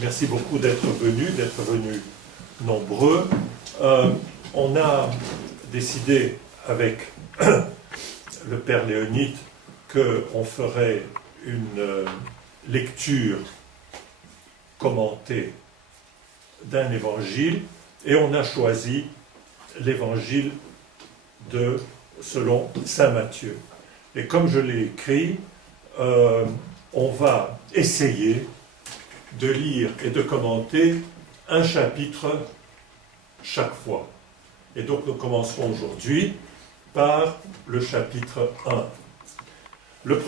Merci beaucoup d'être venus nombreux. On a décidé avec le Père Léonide qu'on ferait une lecture commentée d'un évangile et on a choisi l'évangile selon saint Matthieu. Et comme je l'ai écrit, on va essayer de lire et de commenter un chapitre chaque fois. Et donc nous commencerons aujourd'hui par le chapitre 1. Le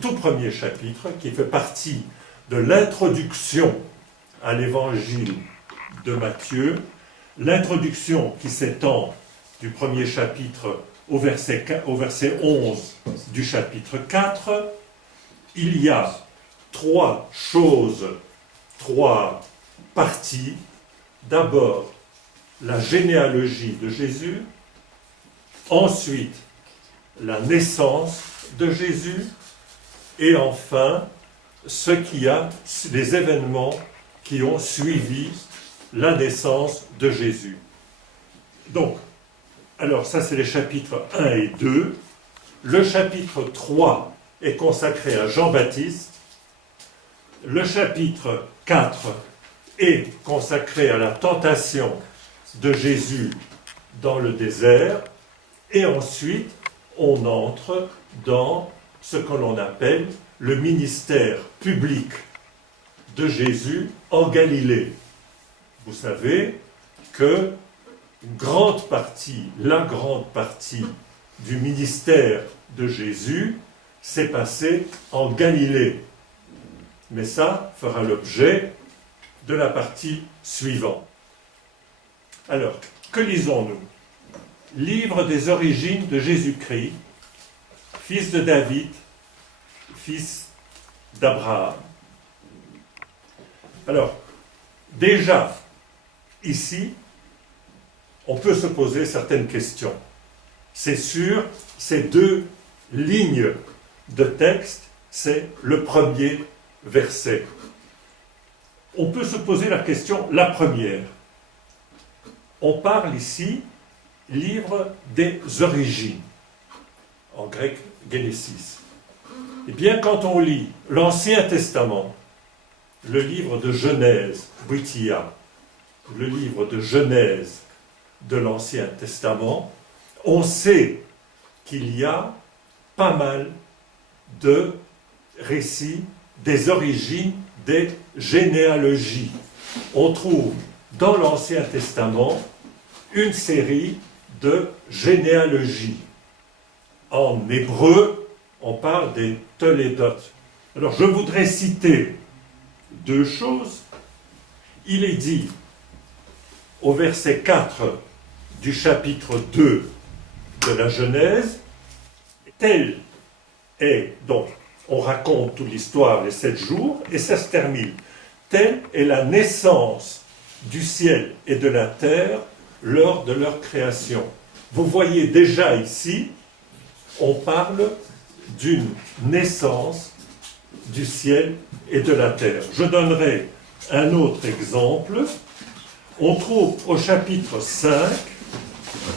tout premier chapitre, qui fait partie de l'introduction à l'évangile de Matthieu, l'introduction qui s'étend du premier chapitre au verset 11 du chapitre 4, il y a trois parties. D'abord, la généalogie de Jésus, ensuite, la naissance de Jésus, et enfin, les événements qui ont suivi la naissance de Jésus. Donc, alors ça c'est les chapitres 1 et 2. Le chapitre 3 est consacré à Jean-Baptiste. Le chapitre 4 est consacré à la tentation de Jésus dans le désert. Et ensuite, on entre dans ce que l'on appelle le ministère public de Jésus en Galilée. Vous savez que la grande partie du ministère de Jésus s'est passée en Galilée. Mais ça fera l'objet de la partie suivante. Alors, que lisons-nous ? Livre des origines de Jésus-Christ, fils de David, fils d'Abraham. Alors, déjà, ici, on peut se poser certaines questions. C'est sûr, ces deux lignes de texte, c'est le premier verset. On peut se poser la question, la première. On parle ici, livre des origines, en grec, Genesis. Eh bien, quand on lit l'Ancien Testament, le livre de Genèse, Britia, le livre de Genèse de l'Ancien Testament, on sait qu'il y a pas mal de récits des origines, des généalogies. On trouve dans l'Ancien Testament une série de généalogies. En hébreu, on parle des Toledot. Alors je voudrais citer deux choses. Il est dit au verset 4 du chapitre 2 de la Genèse, tel est, donc on raconte toute l'histoire, les 7 jours, et ça se termine. Telle est la naissance du ciel et de la terre lors de leur création. Vous voyez déjà ici, on parle d'une naissance du ciel et de la terre. Je donnerai un autre exemple. On trouve au chapitre 5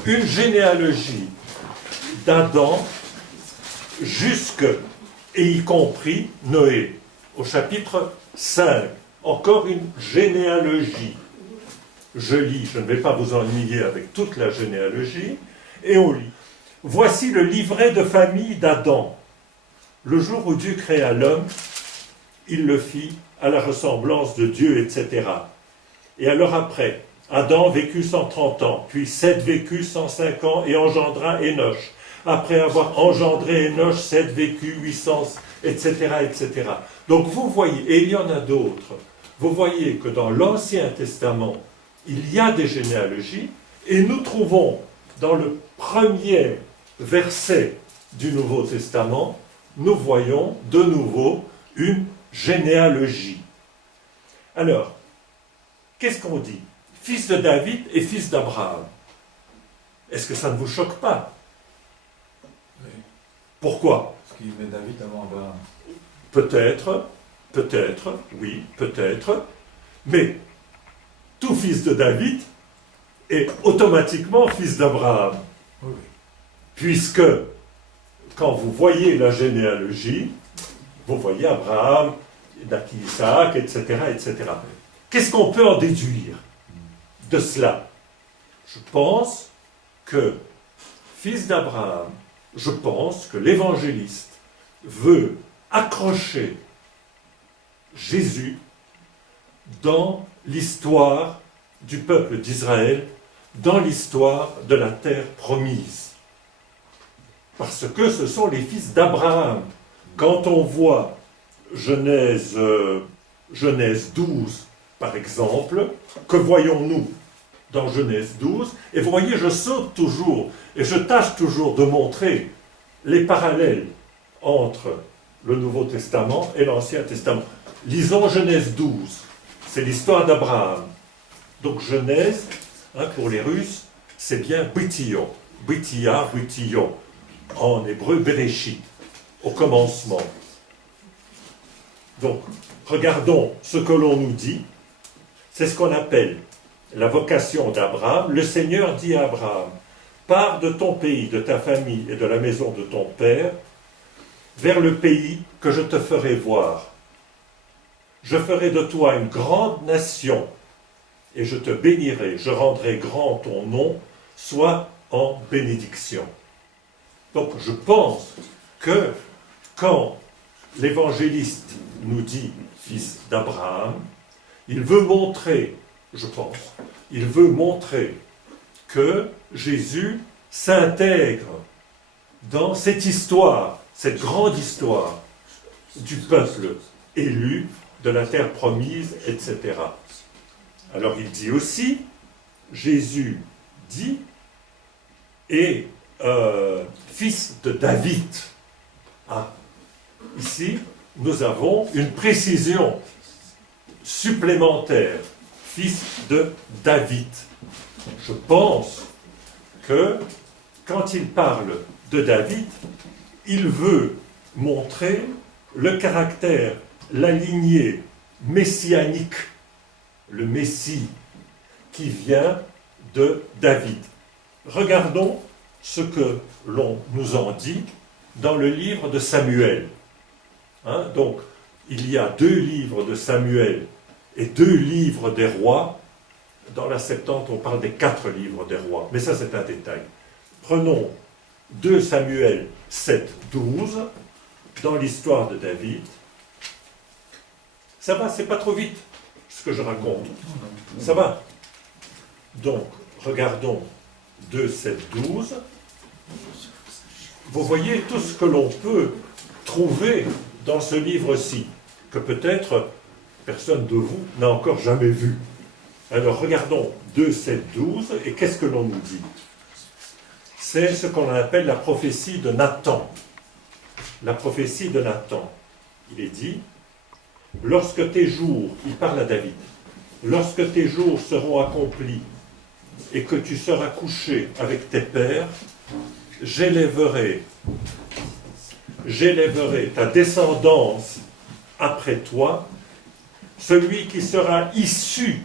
une généalogie d'Adam jusque et y compris Noé. Au chapitre 5, encore une généalogie. Je lis, je ne vais pas vous ennuyer avec toute la généalogie, et on lit. Voici le livret de famille d'Adam. Le jour où Dieu créa l'homme, il le fit à la ressemblance de Dieu, etc. Et alors après, Adam vécut 130 ans, puis Seth vécut 105 ans et engendra Énoch. Après avoir engendré Énoch, Seth vécut 800, etc., etc. Donc vous voyez, et il y en a d'autres, vous voyez que dans l'Ancien Testament, il y a des généalogies, et nous trouvons dans le premier verset du Nouveau Testament, nous voyons de nouveau une généalogie. Alors, qu'est-ce qu'on dit ? Fils de David et fils d'Abraham. Est-ce que ça ne vous choque pas ? Oui. Pourquoi ? Parce qu'il met David avant Abraham. Peut-être, peut-être, oui, peut-être, mais tout fils de David est automatiquement fils d'Abraham. Oui. Puisque, quand vous voyez la généalogie, vous voyez Abraham, Isaac, etc., etc. Qu'est-ce qu'on peut en déduire de cela? Je pense que, fils d'Abraham, je pense que l'évangéliste veut accrocher Jésus dans l'histoire du peuple d'Israël, dans l'histoire de la terre promise. Parce que ce sont les fils d'Abraham. Quand on voit Genèse 12, par exemple, que voyons-nous dans Genèse 12? Et vous voyez, je saute toujours, et je tâche toujours de montrer les parallèles entre le Nouveau Testament et l'Ancien Testament. Lisons Genèse 12, c'est l'histoire d'Abraham. Donc Genèse, pour les Russes, c'est bien Bitiyo, Bitia, Bitiyo, en hébreu Bereshit, au commencement. Donc, regardons ce que l'on nous dit, c'est ce qu'on appelle la vocation d'Abraham. Le Seigneur dit à Abraham, pars de ton pays, de ta famille et de la maison de ton père, vers le pays que je te ferai voir. Je ferai de toi une grande nation, et je te bénirai, je rendrai grand ton nom, sois en bénédiction. Donc je pense que quand l'évangéliste nous dit fils d'Abraham, il veut montrer, je pense, il veut montrer que Jésus s'intègre dans cette histoire, cette grande histoire du peuple élu, de la terre promise, etc. Alors il dit aussi, Jésus dit, et fils de David. Ah, ici, nous avons une précision supplémentaire, fils de David. Je pense que quand il parle de David, il veut montrer le caractère, la lignée messianique, le Messie qui vient de David. Regardons ce que l'on nous en dit dans le livre de Samuel. Donc, il y a 2 livres de Samuel et 2 livres des rois. Dans la Septante, on parle des 4 livres des rois, mais ça c'est un détail. Prenons 2 Samuel 7, 12, dans l'histoire de David. Ça va, c'est pas trop vite ce que je raconte. Ça va. Donc, regardons 2, 7, 12. Vous voyez tout ce que l'on peut trouver dans ce livre-ci, que peut-être personne de vous n'a encore jamais vu. Alors regardons 2, 7, 12, et qu'est-ce que l'on nous dit? C'est ce qu'on appelle la prophétie de Nathan. La prophétie de Nathan. Il est dit, lorsque tes jours, il parle à David, lorsque tes jours seront accomplis et que tu seras couché avec tes pères, j'élèverai ta descendance après toi, celui qui sera issu,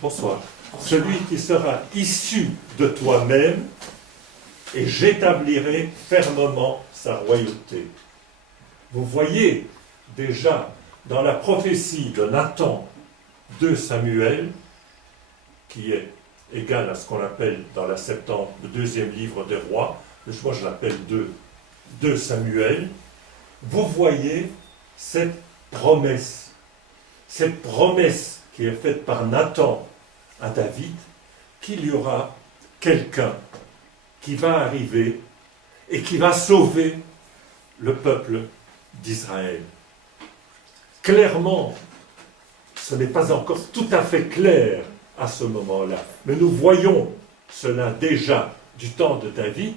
bonsoir, celui qui sera issu de toi-même, et j'établirai fermement sa royauté. Vous voyez déjà dans la prophétie de Nathan de Samuel, qui est égale à ce qu'on appelle dans la Septante le 2e livre des rois, moi je l'appelle 2 Samuel, vous voyez cette promesse qui est faite par Nathan à David, qu'il y aura quelqu'un qui va arriver et qui va sauver le peuple d'Israël. Clairement, ce n'est pas encore tout à fait clair à ce moment-là, mais nous voyons cela déjà du temps de David.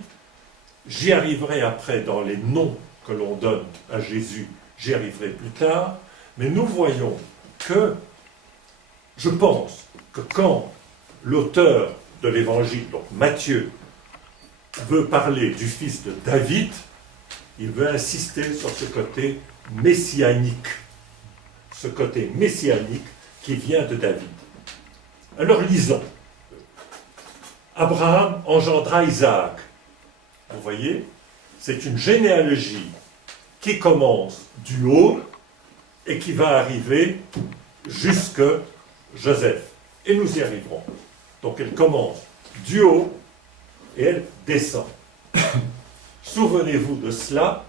J'y arriverai après dans les noms que l'on donne à Jésus, j'y arriverai plus tard, mais nous voyons que, je pense que quand l'auteur de l'évangile, donc Matthieu, veut parler du fils de David, il veut insister sur ce côté messianique. ce côté messianique qui vient de David. Alors lisons. Abraham engendra Isaac. Vous voyez, c'est une généalogie qui commence du haut et qui va arriver jusque Joseph. Et nous y arriverons. Donc elle commence du haut et elle descend. Souvenez-vous de cela,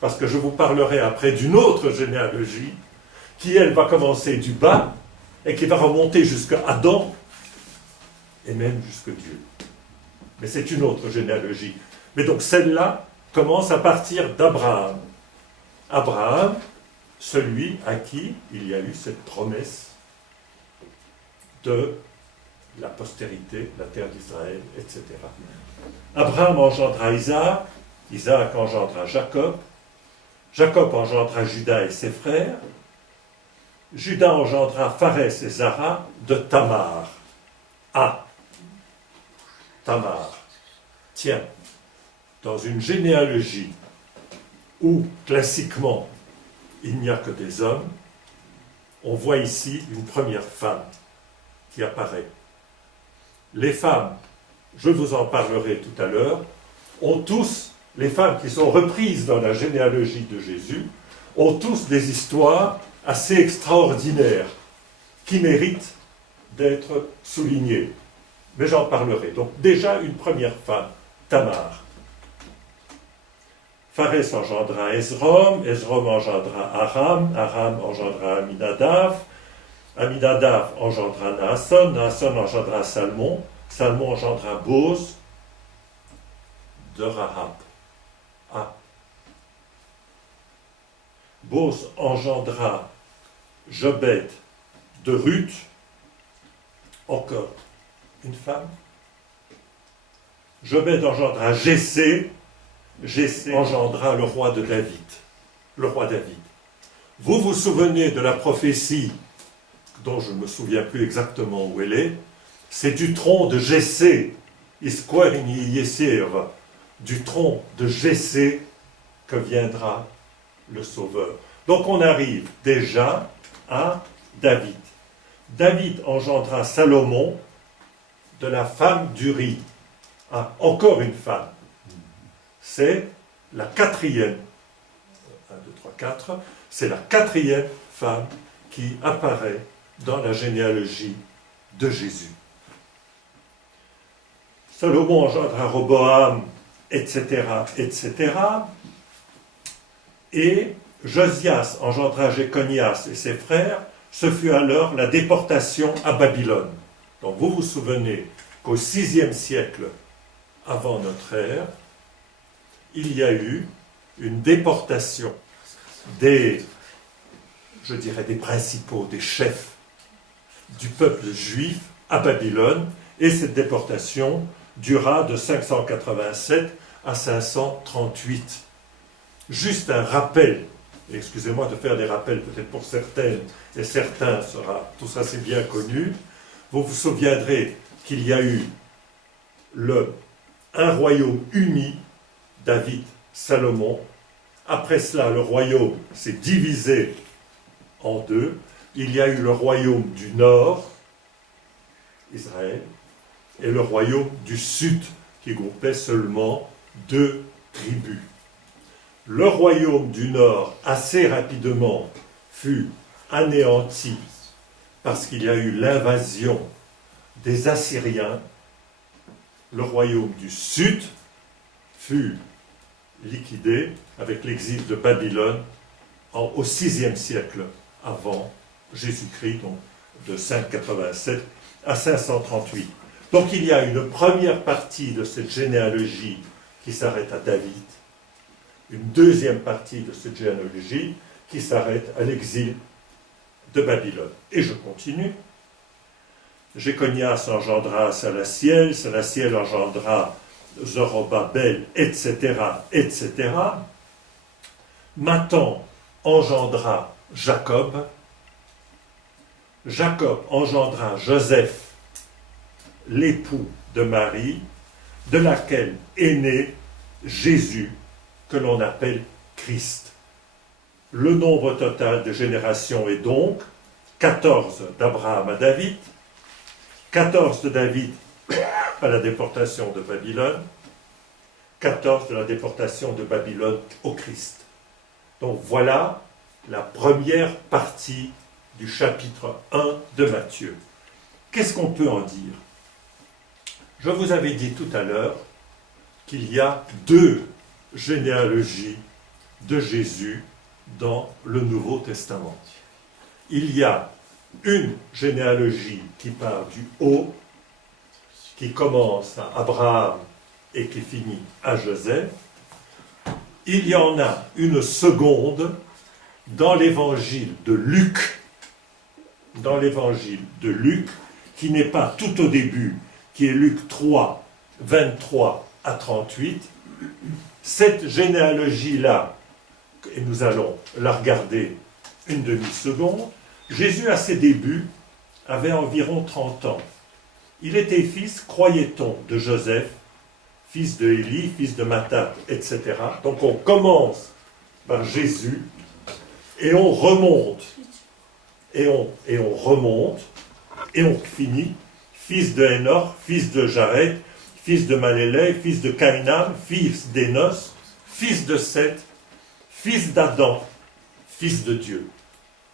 parce que je vous parlerai après d'une autre généalogie qui, elle, va commencer du bas et qui va remonter jusqu'à Adam et même jusque Dieu. Mais c'est une autre généalogie. Mais donc celle-là commence à partir d'Abraham. Abraham, celui à qui il y a eu cette promesse de la postérité, la terre d'Israël, etc. Abraham engendra Isaac, Isaac engendra Jacob, Jacob engendra Juda et ses frères, Juda engendra Pharès et Zara de Tamar. Ah, Tamar. Tiens, dans une généalogie où, classiquement, il n'y a que des hommes, on voit ici une première femme qui apparaît. Les femmes, je vous en parlerai tout à l'heure, ont tous, les femmes qui sont reprises dans la généalogie de Jésus, ont tous des histoires assez extraordinaires qui méritent d'être soulignées. Mais j'en parlerai. Donc déjà une première femme, Tamar. Pharès engendra Esrom, Esrom engendra Aram, Aram engendra Aminadav, Aminadav engendra Naasson, Naasson engendra Salmon, Salmon engendra Boz de Rahab. Ah. Boz engendra Jobed de Ruth, encore une femme. Jobed engendra Jessé, Jessé engendra le roi de David, le roi David. Vous vous souvenez de la prophétie, dont je ne me souviens plus exactement où elle est, c'est du tronc de Jessé, Isquarini Yessir, du tronc de Jessé que viendra le Sauveur. Donc on arrive déjà à David. David engendra Salomon de la femme d'Uri. Ah, encore une femme. C'est la quatrième. 1, 2, 3, 4. C'est la quatrième femme qui apparaît dans la généalogie de Jésus. Salomon engendra Roboam, etc., etc. Et Josias engendra Jéconias et ses frères. Ce fut alors la déportation à Babylone. Donc vous vous souvenez qu'au VIe siècle avant notre ère, il y a eu une déportation des principaux, des chefs du peuple juif à Babylone, et cette déportation dura de 587 à 538. Juste un rappel, excusez-moi de faire des rappels peut-être pour certaines et certains, tout ça c'est bien connu, vous vous souviendrez qu'il y a eu un royaume uni, David, Salomon. Après cela, le royaume s'est divisé en deux. Il y a eu le royaume du nord, Israël, et le royaume du sud, qui groupait seulement 2 tribus. Le royaume du nord, assez rapidement, fut anéanti parce qu'il y a eu l'invasion des Assyriens. Le royaume du sud fut liquidé avec l'exil de Babylone au VIe siècle avant Jésus-Christ, donc de 587 à 538. Donc il y a une première partie de cette généalogie qui s'arrête à David, une deuxième partie de cette généalogie qui s'arrête à l'exil de Babylone. Et je continue. Jéconias engendra Salatiel, Salatiel engendra Zorobabel, etc., etc. Matan engendra Jacob, Jacob engendra Joseph, l'époux de Marie, de laquelle est né Jésus, que l'on appelle Christ. Le nombre total de générations est donc 14 d'Abraham à David, 14 de David à la déportation de Babylone, 14 de la déportation de Babylone au Christ. Donc voilà la première partie du chapitre 1 de Matthieu. Qu'est-ce qu'on peut en dire? Je vous avais dit tout à l'heure qu'il y a 2 généalogies de Jésus dans le Nouveau Testament. Il y a une généalogie qui part du haut, qui commence à Abraham et qui finit à Joseph. Il y en a une seconde dans l'évangile de Luc, qui n'est pas tout au début, qui est Luc 3, 23 à 38. Cette généalogie-là, et nous allons la regarder une demi-seconde, Jésus, à ses débuts, avait environ 30 ans. Il était fils, croyait-on, de Joseph, fils de Élie, fils de Mattat, etc. Donc on commence par Jésus, et on remonte, et on remonte, et on finit, fils de Hénor, fils de Jared, fils de Malélé, fils de Caïnam, fils d'Énos, fils de Seth, fils d'Adam, fils de Dieu.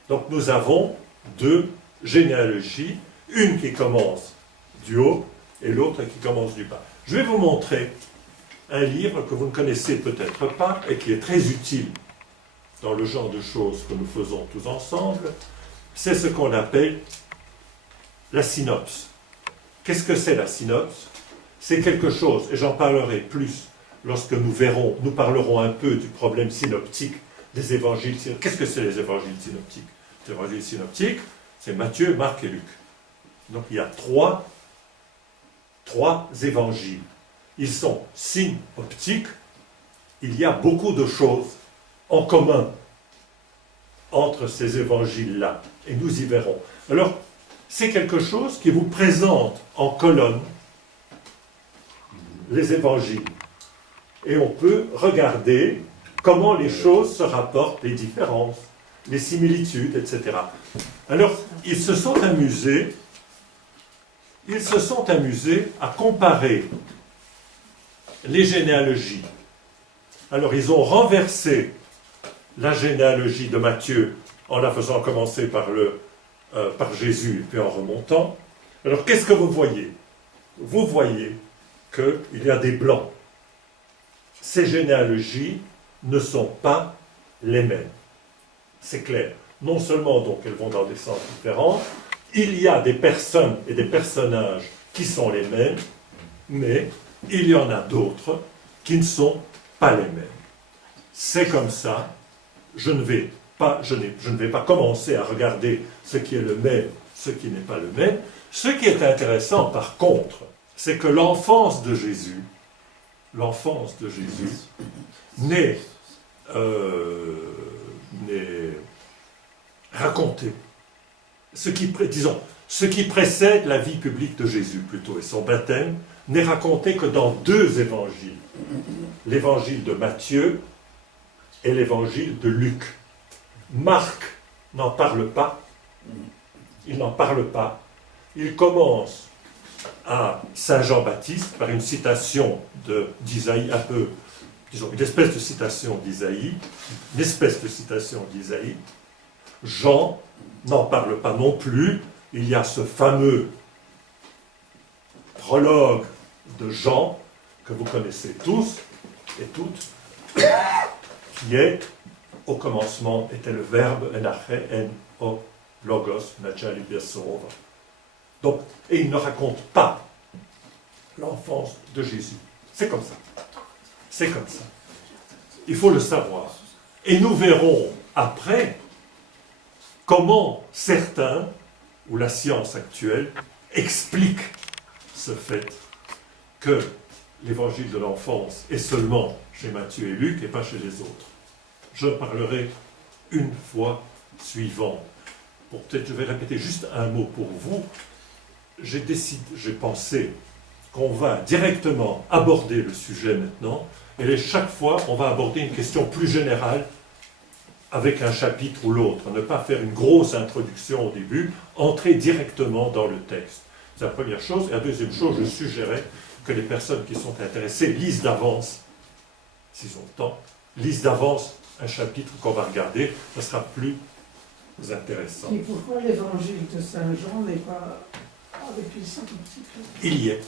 Donc nous avons 2 généalogies, une qui commence du haut et l'autre qui commence du bas. Je vais vous montrer un livre que vous ne connaissez peut-être pas et qui est très utile dans le genre de choses que nous faisons tous ensemble. C'est ce qu'on appelle la synopse. Qu'est-ce que c'est la synopse? C'est quelque chose, et j'en parlerai plus lorsque nous parlerons un peu du problème synoptique des évangiles. Qu'est-ce que c'est les évangiles synoptiques? Les évangiles synoptiques, c'est Matthieu, Marc et Luc. Donc il y a trois évangiles. Ils sont synoptiques. Il y a beaucoup de choses en commun entre ces évangiles-là. Et nous y verrons. Alors, c'est quelque chose qui vous présente en colonne les évangiles. Et on peut regarder comment les choses se rapportent, les différences, les similitudes, etc. Alors, ils se sont amusés à comparer les généalogies. Alors, ils ont renversé la généalogie de Matthieu en la faisant commencer par Jésus et puis en remontant. Alors, qu'est-ce que vous voyez? Vous voyez qu'il y a des blancs. Ces généalogies ne sont pas les mêmes. C'est clair. Non seulement donc elles vont dans des sens différents, il y a des personnes et des personnages qui sont les mêmes, mais il y en a d'autres qui ne sont pas les mêmes. C'est comme ça. Je ne vais pas commencer à regarder ce qui est le même, ce qui n'est pas le même. Ce qui est intéressant, par contre, c'est que l'enfance de Jésus n'est racontée. Ce qui précède la vie publique de Jésus, plutôt, et son baptême, n'est raconté que dans 2 évangiles. L'évangile de Matthieu et l'évangile de Luc. Marc n'en parle pas. Il n'en parle pas. Il commence à Saint Jean-Baptiste par une citation d'Isaïe, une espèce de citation d'Isaïe, Jean n'en parle pas non plus. Il y a ce fameux prologue de Jean, que vous connaissez tous et toutes, qui est « Au commencement était le Verbe, en o logos, nachali besova ». Donc, et il ne raconte pas l'enfance de Jésus. C'est comme ça. C'est comme ça. Il faut le savoir. Et nous verrons après comment certains, ou la science actuelle, expliquent ce fait que l'évangile de l'enfance est seulement chez Matthieu et Luc et pas chez les autres. Je parlerai une fois suivante. Je vais répéter juste un mot pour vous. J'ai pensé qu'on va directement aborder le sujet maintenant, et chaque fois, on va aborder une question plus générale avec un chapitre ou l'autre, ne pas faire une grosse introduction au début, entrer directement dans le texte. C'est la première chose. Et la deuxième chose, je suggérais que les personnes qui sont intéressées lisent d'avance, s'ils ont le temps, lisent d'avance un chapitre qu'on va regarder, ça sera plus intéressant. Et pourquoi l'évangile de Saint Jean n'est pas avec les synoptiques? Il y est.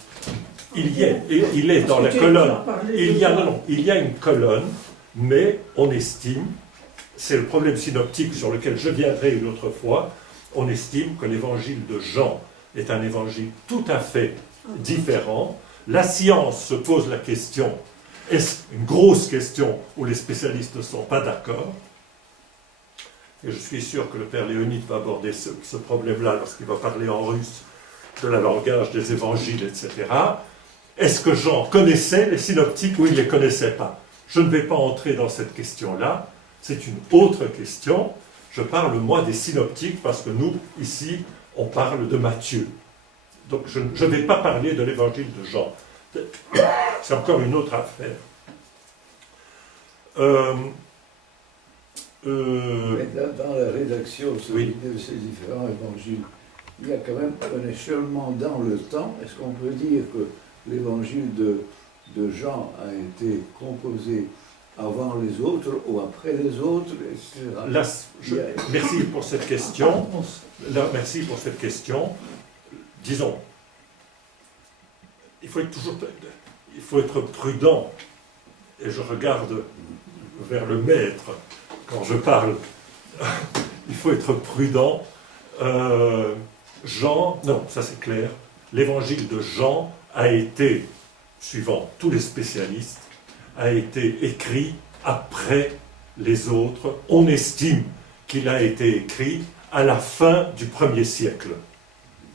Il est dans la colonne. Il y a une colonne, mais on estime, c'est le problème synoptique sur lequel je viendrai une autre fois, on estime que l'évangile de Jean est un évangile tout à fait différent. La science se pose la question, est-ce une grosse question où les spécialistes ne sont pas d'accord? Et je suis sûr que le père Léonide va aborder ce problème-là lorsqu'il va parler en russe de la langage des évangiles, etc. Est-ce que Jean connaissait les synoptiques ou il ne les connaissait pas? Je ne vais pas entrer dans cette question-là, c'est une autre question. Je parle, moi, des synoptiques parce que nous, ici, on parle de Matthieu. Donc je ne vais pas parler de l'évangile de Jean. C'est encore une autre affaire. Dans la rédaction Oui. de ces différents évangiles, il y a quand même un échelonnement dans le temps. Est-ce qu'on peut dire que l'évangile de Jean a été composé avant les autres ou après les autres, etc. Là, merci pour cette question. Là, merci pour cette question. Disons, il faut être prudent. Et je regarde vers le maître quand je parle. Il faut être prudent. Jean, non, ça c'est clair. L'évangile de Jean a été, suivant tous les spécialistes, a été écrit après les autres. On estime qu'il a été écrit à la fin du 1er siècle.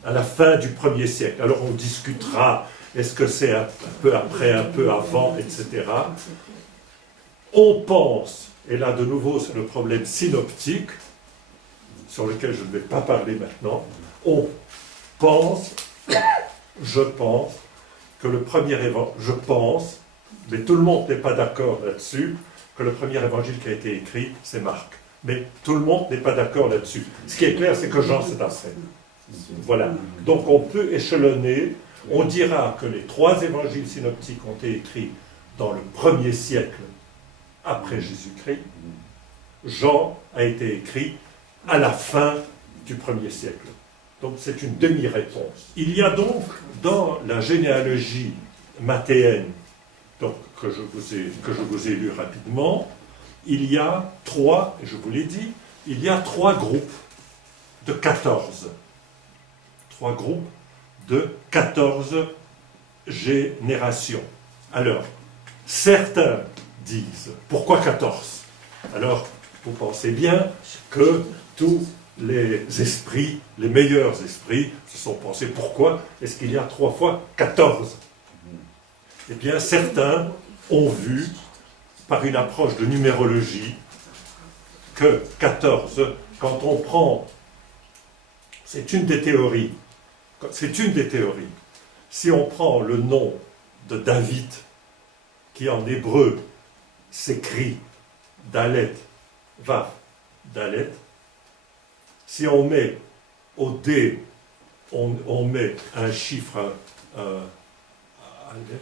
À la fin du 1er siècle. Alors on discutera, est-ce que c'est un peu après, un peu avant, etc. On pense, et là de nouveau c'est le problème synoptique, sur lequel je ne vais pas parler maintenant, on pense, je pense, que le premier évangile, je pense, mais tout le monde n'est pas d'accord là-dessus, que le premier évangile qui a été écrit, c'est Marc. Mais tout le monde n'est pas d'accord là-dessus. Ce qui est clair, c'est que Jean, c'est après. Voilà. Donc on peut échelonner. On dira que les 3 évangiles synoptiques ont été écrits dans le 1er siècle après Jésus-Christ. Jean a été écrit à la fin du 1er siècle. Donc c'est une demi-réponse. Il y a donc dans la généalogie mathéenne, donc, que je vous ai lu rapidement, il y a 3, je vous l'ai dit, il y a 3 groupes de 14. 3 groupes de 14 générations. Alors, certains disent, pourquoi 14? Alors, vous pensez bien que tous les esprits, les meilleurs esprits, se sont pensés, pourquoi est-ce qu'il y a 3 fois 14? Eh bien, certains ont vu, par une approche de numérologie, que 14, quand on prend, c'est une des théories, si on prend le nom de David, qui en hébreu s'écrit Dalet, Vav, Dalet, si on met au D, on met un chiffre, Aleph,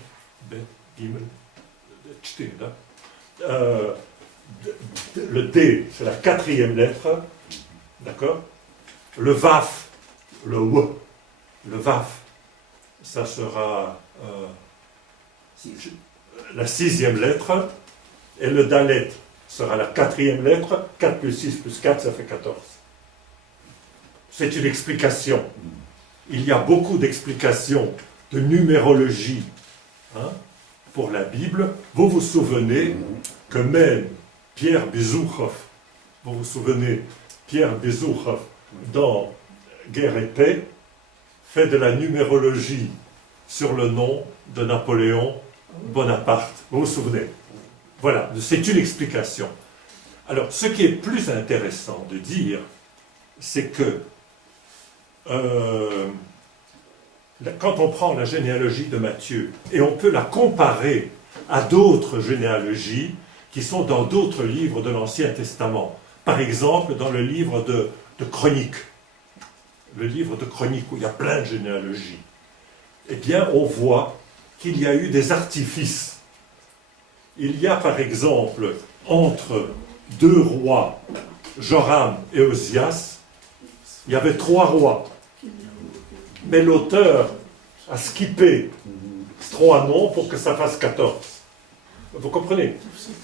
Bet, Gimel, Tzte, là. Le D, c'est la 4e lettre, d'accord? Le Vaf, le W, le Vaf, ça sera la 6e lettre, et le Dalet sera la 4e lettre. 4 plus 6 plus 4, ça fait 14. C'est une explication. Il y a beaucoup d'explications de numérologie pour la Bible. Vous vous souvenez que même Pierre Bezukhov, dans Guerre et Paix, fait de la numérologie sur le nom de Napoléon Bonaparte. Vous vous souvenez? Voilà, c'est une explication. Alors, ce qui est plus intéressant de dire, c'est que quand on prend la généalogie de Matthieu, et on peut la comparer à d'autres généalogies qui sont dans d'autres livres de l'Ancien Testament, par exemple, dans le livre de Chroniques, le livre de Chroniques où il y a plein de généalogies, eh bien, on voit qu'il y a eu des artifices. Il y a, par exemple, entre deux rois, Joram et Osias, il y avait 3 rois. Mais l'auteur a skippé 3 noms pour que ça fasse 14. Vous comprenez?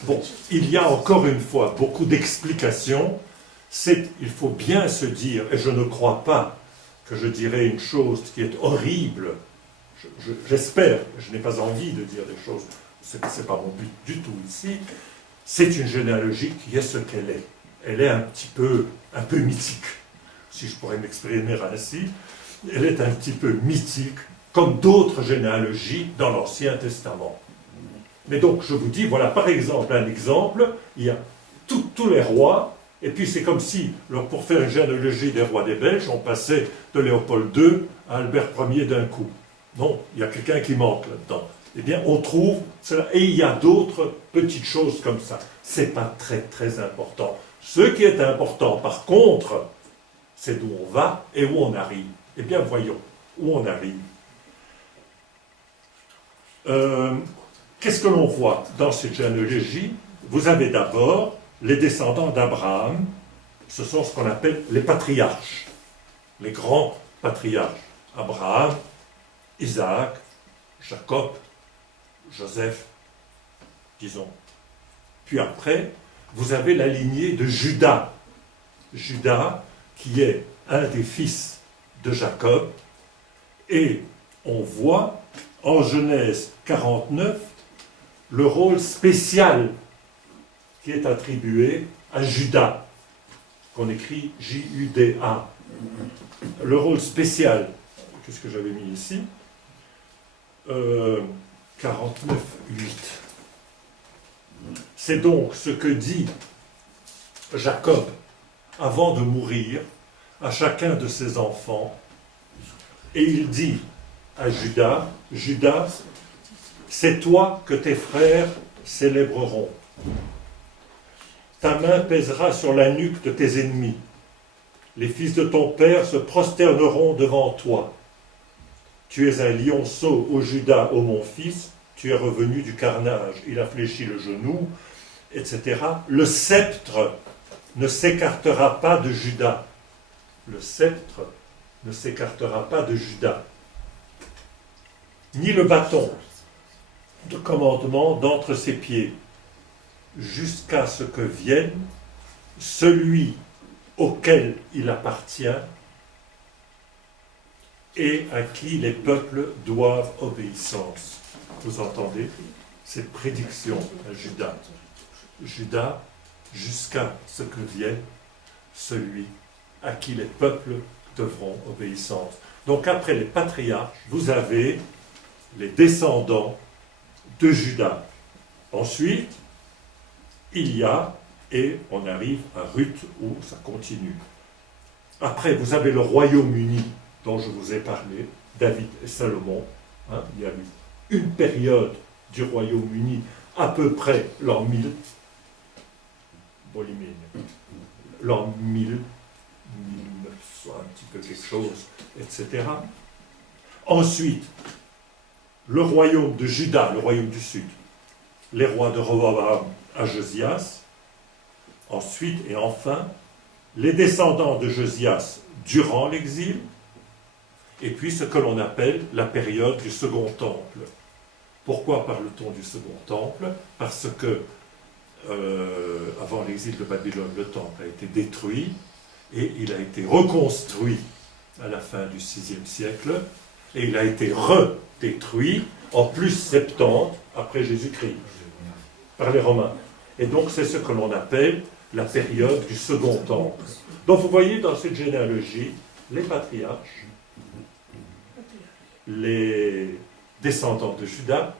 Bon, il y a encore une fois beaucoup d'explications. Il faut bien se dire, et je ne crois pas que je dirais une chose qui est horrible. J'espère, je n'ai pas envie de dire des choses, ce n'est pas mon but du tout ici. C'est une généalogie qui est ce qu'elle est. Elle est un peu mythique, si je pourrais m'exprimer ainsi. Elle est un petit peu mythique, comme d'autres généalogies dans l'Ancien Testament. Mais donc, je vous dis, voilà, par exemple, un exemple, il y a tous les rois, et puis c'est comme si, pour faire une généalogie des rois des Belges, on passait de Léopold II à Albert Ier d'un coup. Non, il y a quelqu'un qui manque là-dedans. Eh bien, on trouve cela, et il y a d'autres petites choses comme ça. Ce n'est pas très, très important. Ce qui est important, par contre, c'est d'où on va et où on arrive. Eh bien, voyons où on arrive. Qu'est-ce que l'on voit dans cette généalogie? Vous avez d'abord les descendants d'Abraham. Ce sont ce qu'on appelle les patriarches, les grands patriarches. Abraham, Isaac, Jacob, Joseph, disons. Puis après, vous avez la lignée de Judas. Judas, qui est un des fils de Jacob. Et on voit en Genèse 49 le rôle spécial qui est attribué à Judas, qu'on écrit J-U-D-A. Le rôle spécial, qu'est-ce que j'avais mis ici 49, 8. C'est donc ce que dit Jacob avant de mourir à chacun de ses enfants. Et il dit à Judas, Judas, c'est toi que tes frères célébreront. Ta main pèsera sur la nuque de tes ennemis. Les fils de ton père se prosterneront devant toi. Tu es un lionceau, ô Judas, ô mon fils, tu es revenu du carnage. Il a fléchi le genou, etc. Le sceptre ne s'écartera pas de Judas. Le sceptre ne s'écartera pas de Judas. Ni le bâton de commandement d'entre ses pieds, jusqu'à ce que vienne celui auquel il appartient et à qui les peuples doivent obéissance. Vous entendez cette prédiction à Judas. Judas, jusqu'à ce que vienne celui à qui les peuples devront obéissance. Donc après les patriarches, vous avez les descendants de Judas. Ensuite, il y a, et on arrive à Ruth où ça continue. Après, vous avez le Royaume-Uni dont je vous ai parlé, David et Salomon. Il y a eu une période du Royaume-Uni, à peu près l'an 1000, l'an 1000, 1900, un petit peu quelque chose, etc. Ensuite, le royaume de Juda, le royaume du sud, les rois de Roboam à Josias. Ensuite et enfin, les descendants de Josias durant l'exil, et puis ce que l'on appelle la période du Second Temple. Pourquoi parle-t-on du Second Temple? Parce que avant l'exil de Babylone, le Temple a été détruit et il a été reconstruit à la fin du VIe siècle et il a été redétruit en plus 70 après Jésus-Christ par les Romains. Et donc c'est ce que l'on appelle la période du Second Temple. Donc vous voyez dans cette généalogie les patriarches, les descendants de Juda,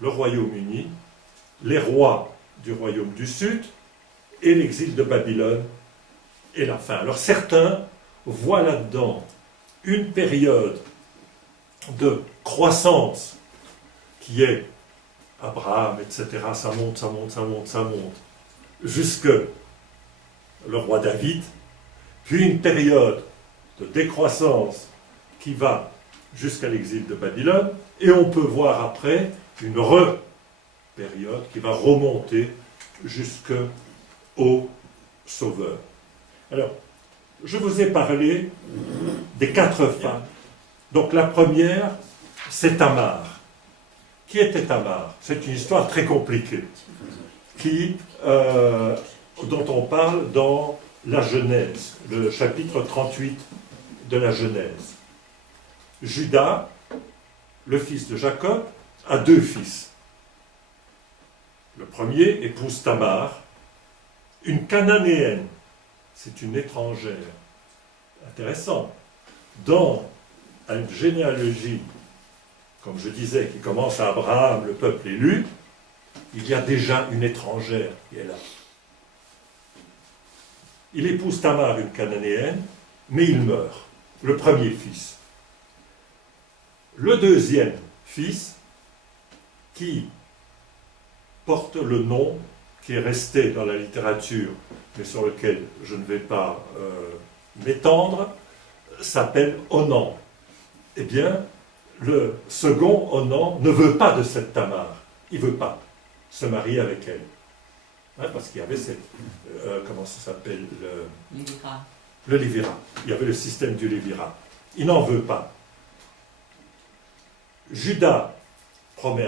le Royaume-Uni, les rois du Royaume du Sud et l'exil de Babylone et la fin. Alors certains voient là-dedans une période de croissance qui est Abraham, etc. Ça monte, jusque le roi David, puis une période de décroissance qui va jusqu'à l'exil de Babylone, et on peut voir après une période qui va remonter jusqu'au Sauveur. Alors, je vous ai parlé des 4 femmes. Donc la première, c'est Tamar. Qui était Tamar? C'est une histoire très compliquée, dont on parle dans la Genèse, le chapitre 38 de la Genèse. Judas, le fils de Jacob, a 2 fils. Le premier épouse Tamar, une Cananéenne. C'est une étrangère. Intéressant. Dans une généalogie, comme je disais, qui commence à Abraham, le peuple élu, il y a déjà une étrangère qui est là. Il épouse Tamar, une Cananéenne, mais il meurt, le premier fils. Le deuxième fils, qui porte le nom qui est resté dans la littérature, mais sur lequel je ne vais pas m'étendre, s'appelle Onan. Eh bien, le second Onan ne veut pas de cette Tamar. Il ne veut pas se marier avec elle. Hein, parce qu'il y avait cette... comment ça s'appelle le Lévirat. Il y avait le système du Lévirat. Il n'en veut pas. Judas promet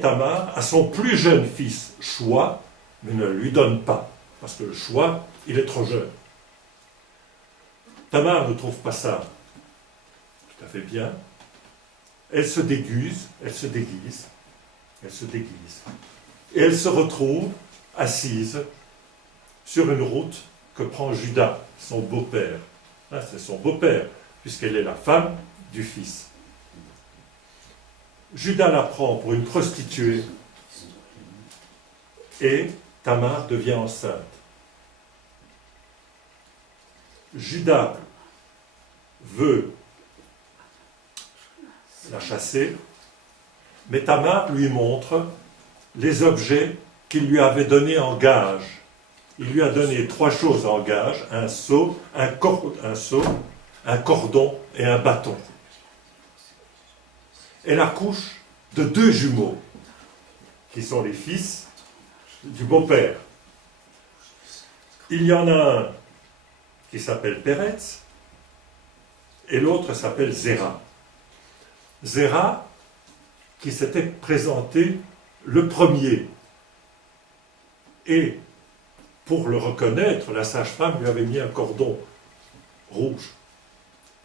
Tamar à son plus jeune fils, Choua, mais ne lui donne pas, parce que le Choua, il est trop jeune. Tamar ne trouve pas ça tout à fait bien. Elle se déguise, et elle se retrouve assise sur une route que prend Judas, son beau-père. Hein, c'est son beau-père, puisqu'elle est la femme du fils. Judas la prend pour une prostituée et Tamar devient enceinte. Judas veut la chasser, mais Tamar lui montre les objets qu'il lui avait donnés en gage. Il lui a donné 3 choses en gage, un seau, un cordon et un bâton. Elle accouche de 2 jumeaux, qui sont les fils du beau-père. Il y en a un qui s'appelle Péretz, et l'autre s'appelle Zéra. Zéra, qui s'était présenté le premier. Et pour le reconnaître, la sage-femme lui avait mis un cordon rouge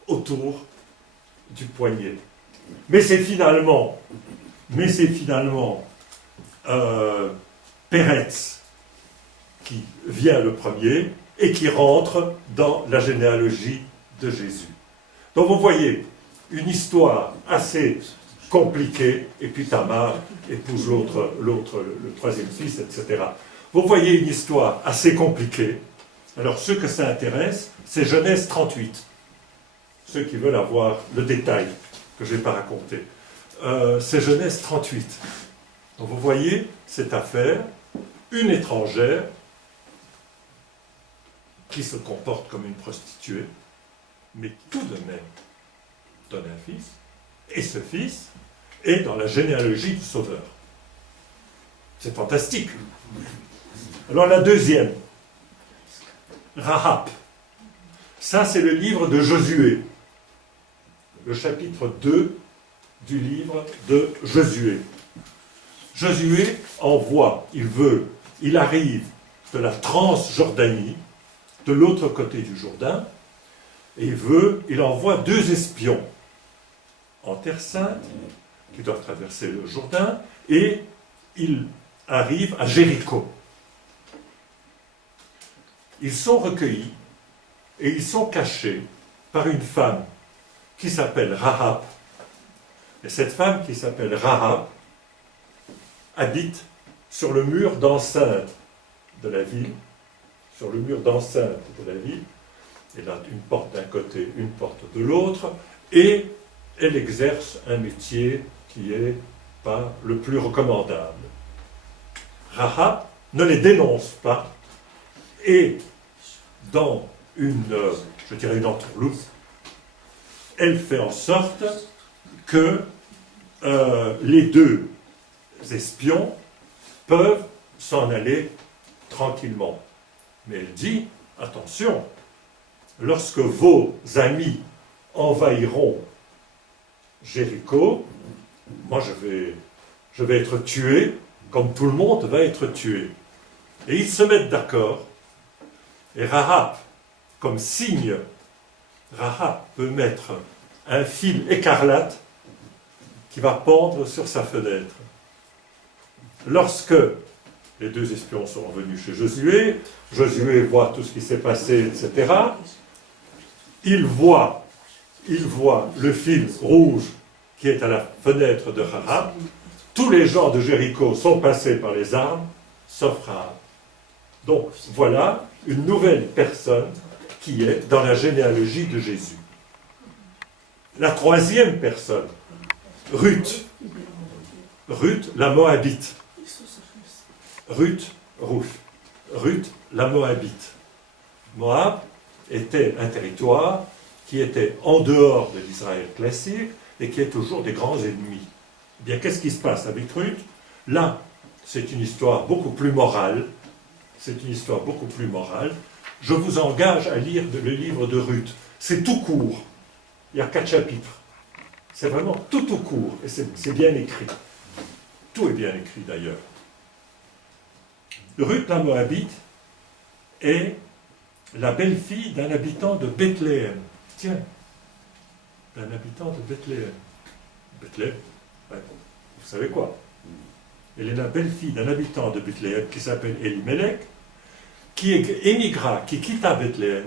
autour du poignet. Mais c'est finalement Péretz qui vient le premier et qui rentre dans la généalogie de Jésus. Donc vous voyez, une histoire assez compliquée, et puis Tamar épouse l'autre, le troisième fils, etc. Vous voyez une histoire assez compliquée. Alors ceux que ça intéresse, c'est Genèse 38. Ceux qui veulent avoir le détail que je ne vais pas raconter. C'est Genèse 38. Donc vous voyez cette affaire, une étrangère qui se comporte comme une prostituée, mais tout de même donne un fils, et ce fils est dans la généalogie du Sauveur. C'est fantastique. Alors la deuxième, Rahab. Ça, c'est le livre de Josué. Le chapitre 2 du livre de Josué. Josué envoie, il arrive de la Transjordanie, de l'autre côté du Jourdain, et il envoie 2 espions en Terre Sainte, qui doivent traverser le Jourdain, et il arrive à Jéricho. Ils sont recueillis et ils sont cachés par une femme qui s'appelle Rahab. Et cette femme qui s'appelle Rahab habite sur le mur d'enceinte de la ville, Elle a une porte d'un côté, une porte de l'autre, et elle exerce un métier qui n'est pas le plus recommandable. Rahab ne les dénonce pas, Et dans je dirais une entourloupe, elle fait en sorte que les deux espions peuvent s'en aller tranquillement. Mais elle dit, attention, lorsque vos amis envahiront Jéricho, moi je vais être tué, comme tout le monde va être tué. Et ils se mettent d'accord, et Rahab, comme signe, Rahab peut mettre un fil écarlate qui va pendre sur sa fenêtre. Lorsque les deux espions sont revenus chez Josué, Josué voit tout ce qui s'est passé, etc. Il voit le fil rouge qui est à la fenêtre de Rahab. Tous les gens de Jéricho sont passés par les armes, sauf Rahab. Donc voilà une nouvelle personne qui est dans la généalogie de Jésus. La troisième personne, Ruth. Ruth, la Moabite. Ruth, la Moabite. Moab était un territoire qui était en dehors de l'Israël classique et qui est toujours des grands ennemis. Eh bien, qu'est-ce qui se passe avec Ruth? Là, c'est une histoire beaucoup plus morale. C'est une histoire beaucoup plus morale. Je vous engage à lire le livre de Ruth. C'est tout court. Il y a 4 chapitres. C'est vraiment tout court. Et c'est bien écrit. Tout est bien écrit d'ailleurs. Ruth la Moabite est la belle-fille d'un habitant de Bethléem. Tiens, d'un habitant de Bethléem. Bethléem, ouais, vous savez quoi? Elle est la belle-fille d'un habitant de Bethléem qui s'appelle Elimelech, qui émigra, qui quitta Bethléem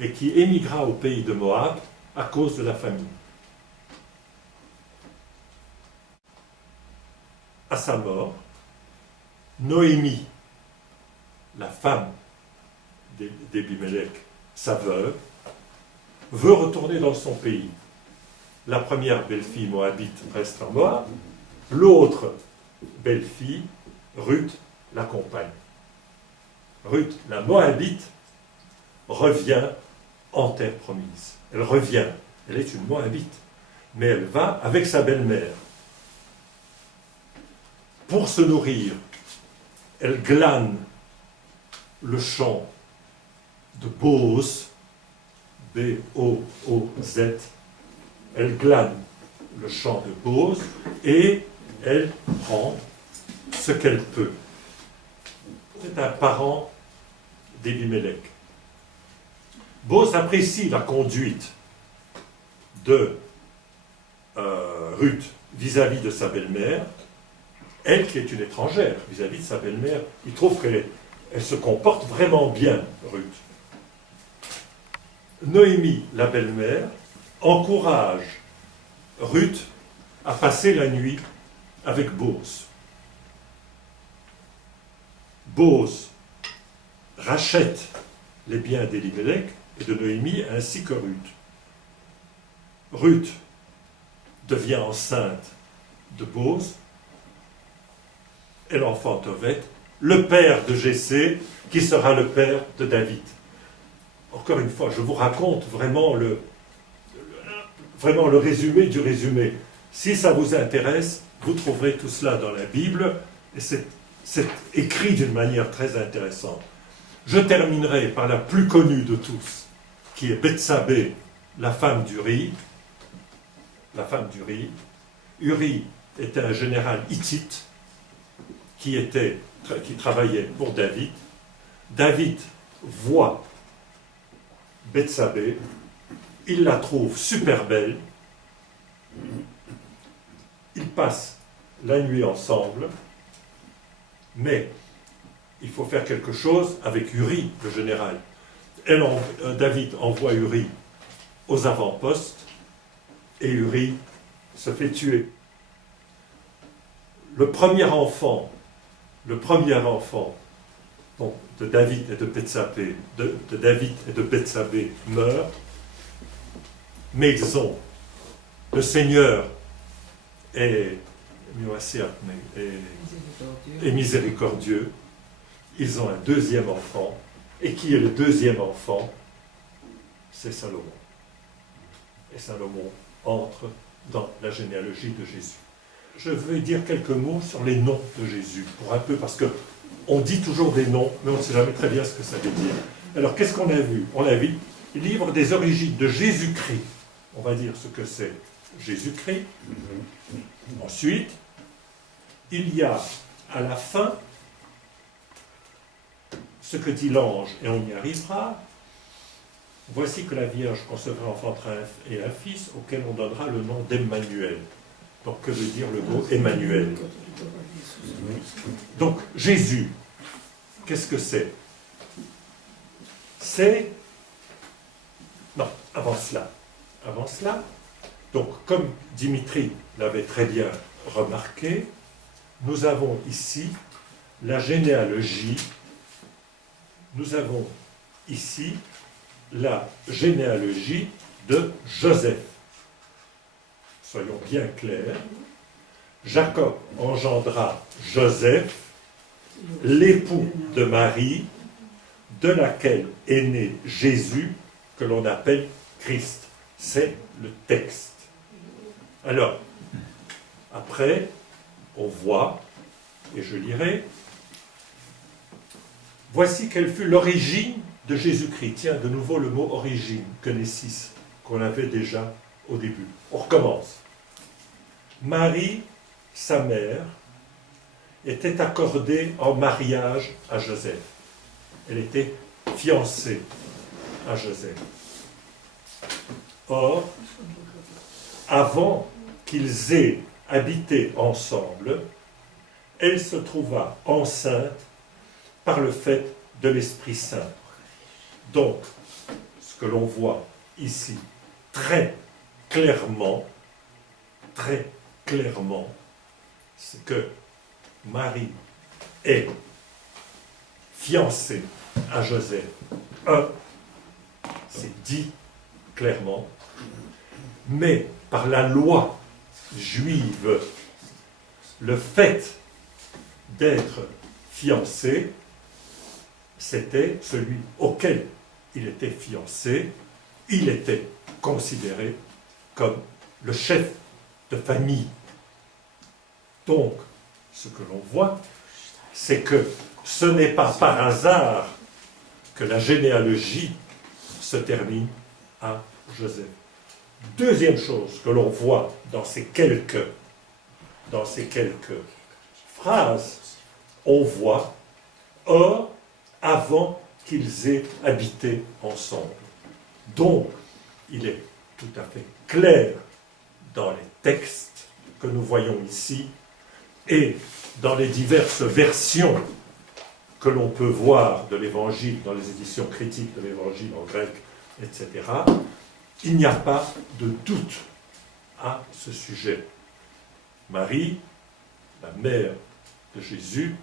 et qui émigra au pays de Moab à cause de la famine. À sa mort, Noémie, la femme d'Elimelech, sa veuve, veut retourner dans son pays. La première belle-fille moabite reste en Moab, l'autre belle-fille, Ruth, l'accompagne. Ruth, la Moabite, revient en terre promise. Elle revient, elle est une Moabite, mais elle va avec sa belle-mère. Pour se nourrir, elle glane le champ de Boz, B-O-O-Z. Elle glane le champ de Boz et elle prend ce qu'elle peut. C'est un parent d'Elimelech. Boz apprécie la conduite de Ruth vis-à-vis de sa belle-mère. Elle qui est une étrangère vis-à-vis de sa belle-mère, il trouve qu'elle se comporte vraiment bien, Ruth. Noémie, la belle-mère, encourage Ruth à passer la nuit avec Boz. Boz rachète les biens d'Elimelech et de Noémie ainsi que Ruth. Ruth devient enceinte de Boz. Elle enfante Oved, le père de Jessé, qui sera le père de David. Encore une fois, je vous raconte vraiment le résumé du résumé. Si ça vous intéresse, vous trouverez tout cela dans la Bible, et c'est écrit d'une manière très intéressante. Je terminerai par la plus connue de tous, qui est Bethsabée, la femme d'Uri. La femme d'Uri. Uri était un général hittite qui travaillait pour David. David voit Bethsabée, il la trouve super belle, ils passent la nuit ensemble, mais il faut faire quelque chose avec Uri, le général. David envoie Uri aux avant-postes, et Uri se fait tuer. Le premier enfant donc, de David et de Bethsabée, meurt. Maison, le Seigneur est miséricordieux. Ils ont un deuxième enfant Et qui est le deuxième enfant? C'est Salomon. Et Salomon entre dans la généalogie de Jésus. Je vais dire quelques mots sur les noms de Jésus, pour un peu, parce qu'on dit toujours des noms, mais on ne sait jamais très bien ce que ça veut dire. Alors, qu'est-ce qu'on a vu? On a vu le livre des origines de Jésus-Christ. On va dire ce que c'est Jésus-Christ. Ensuite, il y a à la fin ce que dit l'ange, et on y arrivera. Voici que la Vierge concevra, enfantera et un fils, auquel on donnera le nom d'Emmanuel. Donc, que veut dire le mot Emmanuel? Donc, Jésus, qu'est-ce que c'est? C'est... Non, avant cela. Avant cela, donc, comme Dimitri l'avait très bien remarqué, nous avons ici la généalogie. Nous avons ici la généalogie de Joseph. Soyons bien clairs. Jacob engendra Joseph, l'époux de Marie, de laquelle est né Jésus, que l'on appelle Christ. C'est le texte. Alors, après, on voit, et je lirai, voici quelle fut l'origine de Jésus-Christ. Tiens, de nouveau le mot origine, Genesis, qu'on avait déjà au début. On recommence. Marie, sa mère, était accordée en mariage à Joseph. Elle était fiancée à Joseph. Or, avant qu'ils aient habité ensemble, elle se trouva enceinte par le fait de l'Esprit Saint. Donc, ce que l'on voit ici très clairement, c'est que Marie est fiancée à Joseph. C'est dit clairement, mais par la loi juive, le fait d'être fiancé, c'était celui auquel il était fiancé, il était considéré comme le chef de famille. Donc, ce que l'on voit, c'est que ce n'est pas par hasard que la généalogie se termine à Joseph. Deuxième chose que l'on voit dans ces quelques phrases, on voit « Or, avant qu'ils aient habité ensemble ». Donc, il est tout à fait clair dans les textes que nous voyons ici et dans les diverses versions que l'on peut voir de l'Évangile, dans les éditions critiques de l'Évangile en grec, etc., il n'y a pas de doute à ce sujet. Marie, la mère de Jésus,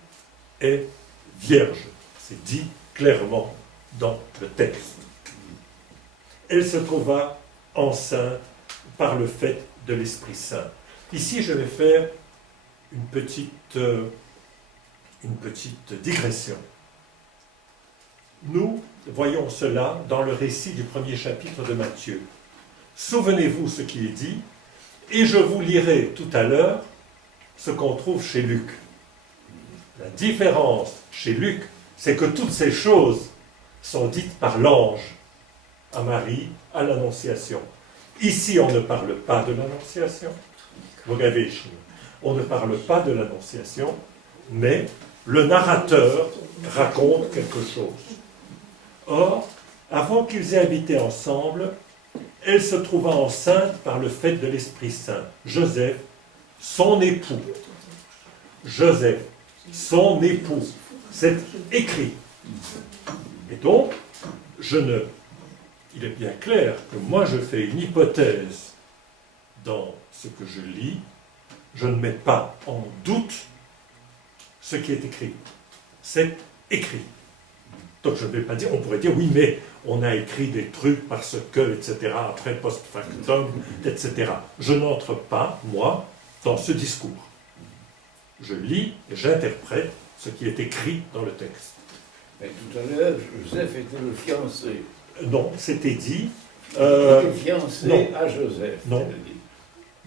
est vierge. C'est dit clairement dans le texte. Elle se trouva enceinte par le fait de l'Esprit Saint. Ici, je vais faire une petite digression. Nous voyons cela dans le récit du premier chapitre de Matthieu. Souvenez-vous ce qui est dit, et je vous lirai tout à l'heure ce qu'on trouve chez Luc. La différence chez Luc, c'est que toutes ces choses sont dites par l'ange à Marie, à l'Annonciation. Ici, on ne parle pas de l'Annonciation. On ne parle pas de l'Annonciation, mais le narrateur raconte quelque chose. Or, avant qu'ils aient habité ensemble, elle se trouva enceinte par le fait de l'Esprit Saint. Joseph, son époux. Joseph, son époux. C'est écrit. Et donc, il est bien clair que moi je fais une hypothèse dans ce que je lis, je ne mets pas en doute ce qui est écrit. C'est écrit. Donc je ne vais pas dire, on pourrait dire, oui, mais on a écrit des trucs parce que, etc., après post-factum, etc. Je n'entre pas, moi, dans ce discours. Je lis et j'interprète ce qui est écrit dans le texte. Mais tout à l'heure, Joseph était le fiancé. Non, c'était dit. Il était fiancé non. à Joseph. Non. elle dit.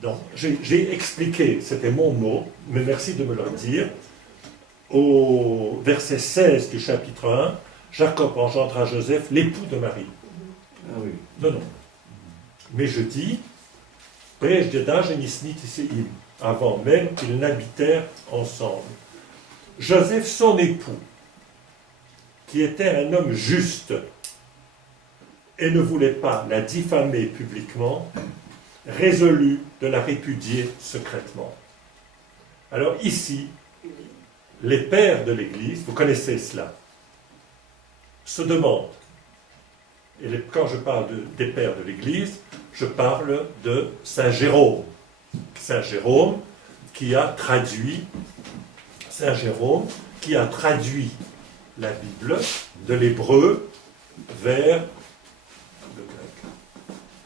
Non, j'ai expliqué, c'était mon mot, mais merci de me le dire. Au verset 16 du chapitre 1, Jacob engendra Joseph, l'époux de Marie. Ah oui. Non. Mais je dis, Prejda genisnit Seim, avant même qu'ils n'habitèrent ensemble. Joseph, son époux, qui était un homme juste et ne voulait pas la diffamer publiquement, résolut de la répudier secrètement. Alors ici, les pères de l'Église, vous connaissez cela, se demandent, et quand je parle des pères de l'Église, je parle de Saint Jérôme. Saint Jérôme qui a traduit la Bible de l'hébreu vers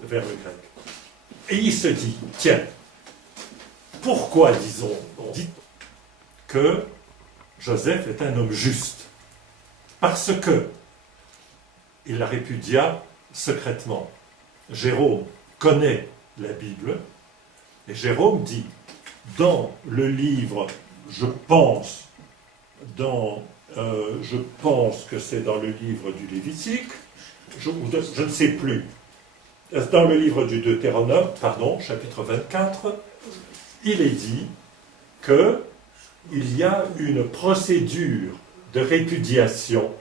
le grec. Et il se dit, tiens, pourquoi on dit que Joseph est un homme juste? Parce que il la répudia secrètement. Jérôme connaît la Bible, et Jérôme dit, dans le livre, je pense que c'est dans le livre du Lévitique, je ne sais plus, dans le livre du Deutéronome, chapitre 24, il est dit qu'il y a une procédure de répudiation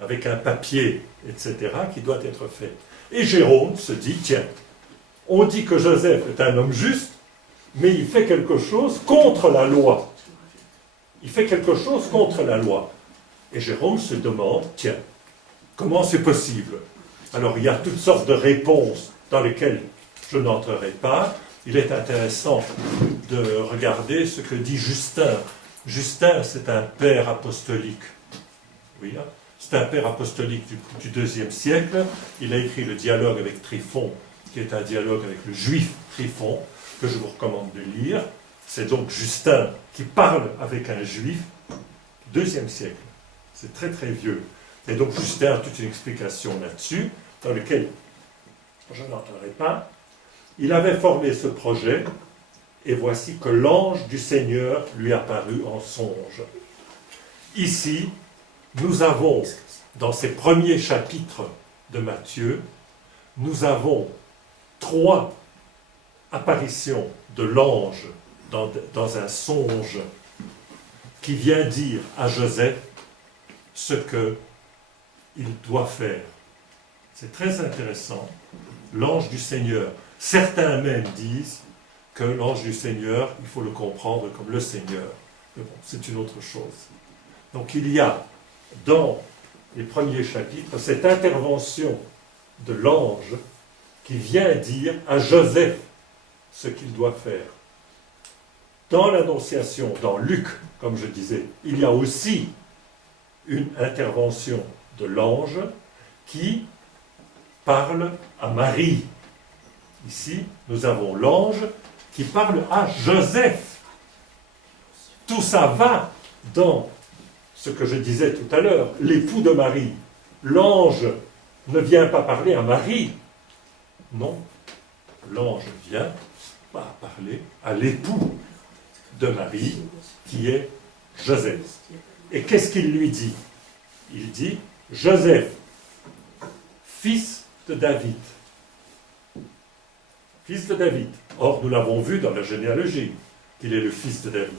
avec un papier, etc., qui doit être faite. Et Jérôme se dit, tiens, on dit que Joseph est un homme juste, mais il fait quelque chose contre la loi. Il fait quelque chose contre la loi. Et Jérôme se demande, tiens, comment c'est possible? Alors il y a toutes sortes de réponses dans lesquelles je n'entrerai pas. Il est intéressant de regarder ce que dit Justin. Justin, c'est un père apostolique. Oui, hein? C'est un père apostolique du IIe siècle. Il a écrit le dialogue avec Tryphon, qui est un dialogue avec le juif Tryphon, que je vous recommande de lire. C'est donc Justin qui parle avec un juif du IIe siècle. C'est très très vieux. Et donc Justin a toute une explication là-dessus, dans lequel je n'entrerai pas. Il avait formé ce projet, et voici que l'ange du Seigneur lui apparut en songe. Ici, nous avons, dans ces premiers chapitres de Matthieu, nous avons 3 apparitions de l'ange dans un songe qui vient dire à Joseph ce qu'il doit faire. C'est très intéressant. L'ange du Seigneur. Certains même disent que l'ange du Seigneur, il faut le comprendre comme le Seigneur. Mais bon, c'est une autre chose. Donc il y a dans les premiers chapitres cette intervention de l'ange qui vient dire à Joseph ce qu'il doit faire. Dans l'Annonciation, dans Luc, comme je disais, il y a aussi une intervention de l'ange qui parle à Marie. Ici, nous avons l'ange qui parle à Joseph. Tout ça va dans ce que je disais tout à l'heure, l'époux de Marie. L'ange ne vient pas parler à Marie. Non, l'ange vient parler à l'époux de Marie, qui est Joseph. Et qu'est-ce qu'il lui dit? Il dit, Joseph, fils de David. Fils de David. Or, nous l'avons vu dans la généalogie, qu'il est le fils de David.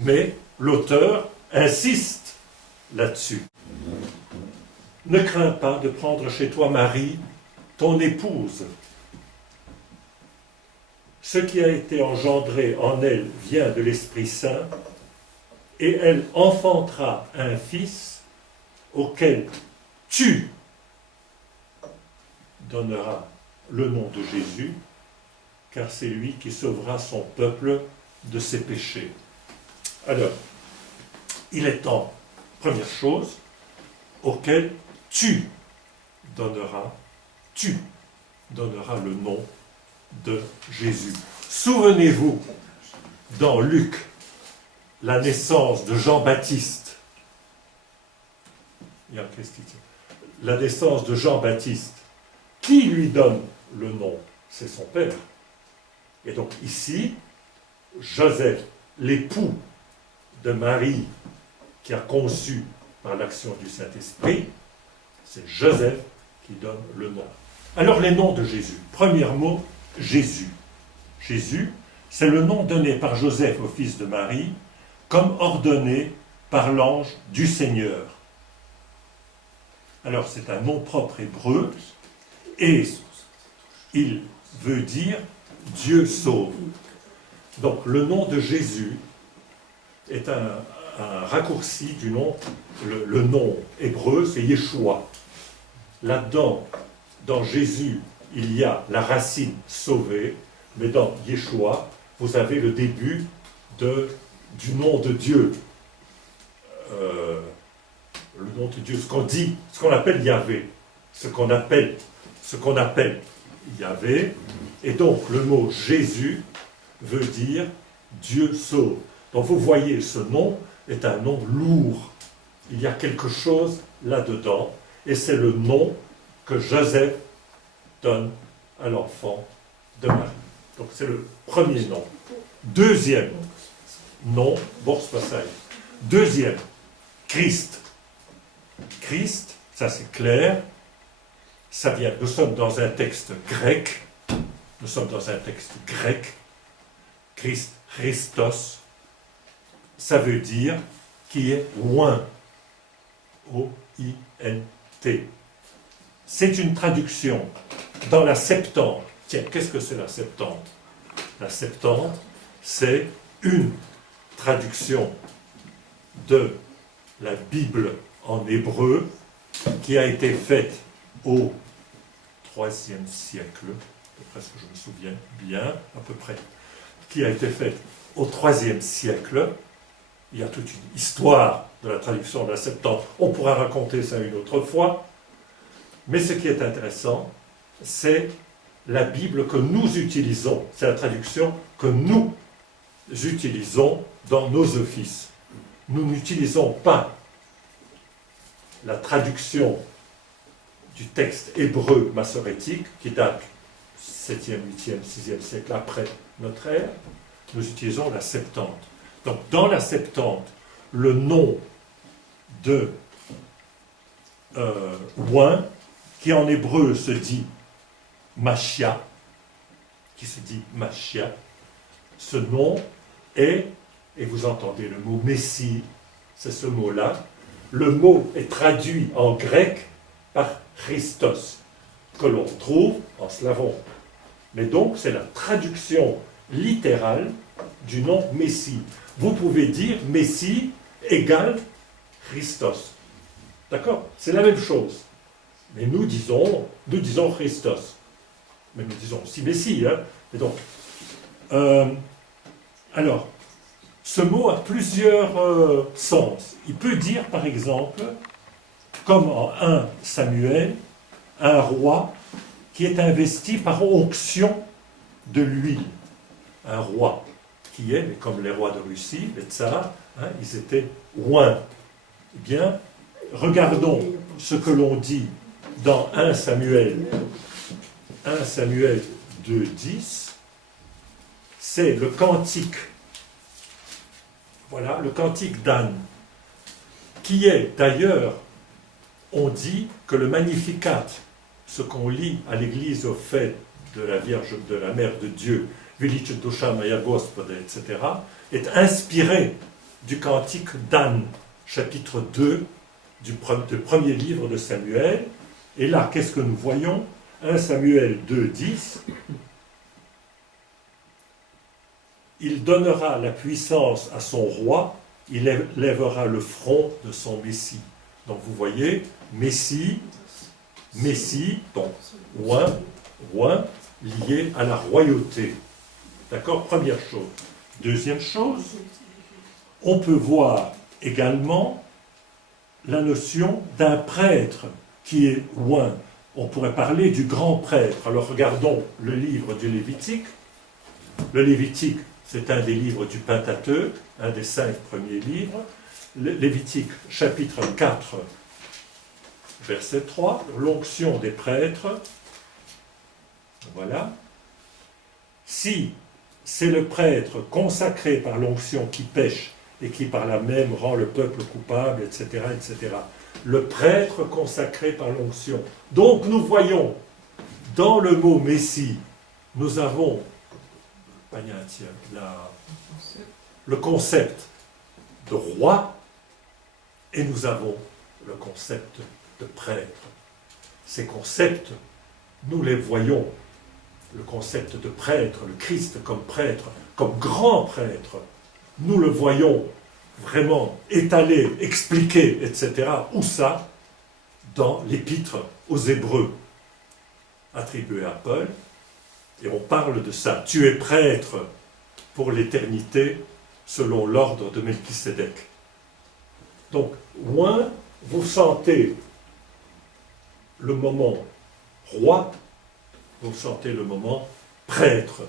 Mais l'auteur insiste là-dessus. Ne crains pas de prendre chez toi Marie, ton épouse. Ce qui a été engendré en elle vient de l'Esprit Saint, et elle enfantera un fils auquel tu donneras le nom de Jésus, car c'est lui qui sauvera son peuple de ses péchés. Alors, il est temps, première chose, auquel tu donneras le nom de Jésus. Souvenez-vous, dans Luc, la naissance de Jean-Baptiste. Jan Krstitelj. La naissance de Jean-Baptiste, qui lui donne le nom? C'est son père. Et donc ici, Joseph, l'époux de Marie, qui a conçu par l'action du Saint-Esprit, c'est Joseph qui donne le nom. Alors les noms de Jésus. Premier mot, Jésus. Jésus, c'est le nom donné par Joseph au fils de Marie, comme ordonné par l'ange du Seigneur. Alors c'est un nom propre hébreu, et il veut dire Dieu sauve. Donc le nom de Jésus est un raccourci du nom, le nom hébreu c'est Yeshua. Là-dedans, dans Jésus, il y a la racine sauver, mais dans Yeshua, vous avez le début du nom de Dieu. Le nom de Dieu, ce qu'on dit, ce qu'on appelle Yahvé, ce qu'on appelle Yahvé, et donc le mot Jésus veut dire Dieu sauve. Donc vous voyez, ce nom est un nom lourd. Il y a quelque chose là-dedans, et c'est le nom que Joseph donne à l'enfant de Marie. Donc c'est le premier nom. Deuxième nom, Borspassai. Deuxième, Christ. Christ, ça c'est clair, ça vient, nous sommes dans un texte grec, Christ, Christos, ça veut dire qui est oint, O-I-N-T. C'est une traduction dans la Septante. Tiens, qu'est-ce que c'est la Septante? La Septante, c'est une traduction de la Bible en hébreu qui a été faite au IIIe siècle, presque je me souviens bien, à peu près, qui a été faite au IIIe siècle. Il y a toute une histoire de la traduction de la Septante. On pourra raconter ça une autre fois. Mais ce qui est intéressant, c'est la Bible que nous utilisons. C'est la traduction que nous utilisons dans nos offices. Nous n'utilisons pas la traduction du texte hébreu massorétique, qui date du 7e, 8e, 6e siècle après notre ère. Nous utilisons la Septante. Donc, dans la Septante, le nom de oint, qui en hébreu se dit Machia, ce nom est, et vous entendez le mot Messie, c'est ce mot-là, le mot est traduit en grec par Christos, que l'on trouve en slavon. Mais donc, c'est la traduction littérale du nom Messie. Vous pouvez dire Messie égale Christos. D'accord? C'est la même chose. Mais nous disons Christos. Mais nous disons aussi Messie. Hein? Et donc, alors, ce mot a plusieurs sens. Il peut dire, par exemple, comme en 1 Samuel, un roi qui est investi par onction de l'huile. Un roi qui est, comme les rois de Russie, les tsars, hein, ils étaient oints. Eh bien, regardons ce que l'on dit dans 1 Samuel 2,10. C'est le cantique. Voilà, le cantique d'Anne, qui est d'ailleurs, on dit que le Magnificat, ce qu'on lit à l'église au fait de la Vierge, de la Mère de Dieu, Velice Dusha Maya Gospoda, etc., est inspiré du cantique d'Anne, chapitre 2 du premier livre de Samuel. Et là, qu'est-ce que nous voyons? 1 Samuel 2,10. Il donnera la puissance à son roi, il lèvera le front de son Messie. Donc vous voyez, Messie, donc oint, lié à la royauté. D'accord? Première chose. Deuxième chose, on peut voir également la notion d'un prêtre qui est oint. On pourrait parler du grand prêtre. Alors regardons le livre du Lévitique. Le Lévitique, c'est un des livres du Pentateuque, un des 5 premiers livres. Lévitique, chapitre 4, verset 3, l'onction des prêtres. Voilà. Si c'est le prêtre consacré par l'onction qui pêche et qui par là même rend le peuple coupable, etc., etc. Le prêtre consacré par l'onction. Donc nous voyons, dans le mot Messie, nous avons le concept de roi et nous avons le concept de prêtre. Ces concepts, nous les voyons. Le concept de prêtre, le Christ comme prêtre, comme grand prêtre, nous le voyons vraiment étalé, expliqué, etc. Où ça? Dans l'épître aux Hébreux, attribué à Paul, et on parle de ça. Tu es prêtre pour l'éternité, selon l'ordre de Melchisédek. Donc, moins vous sentez le moment roi, vous sentez le moment prêtre.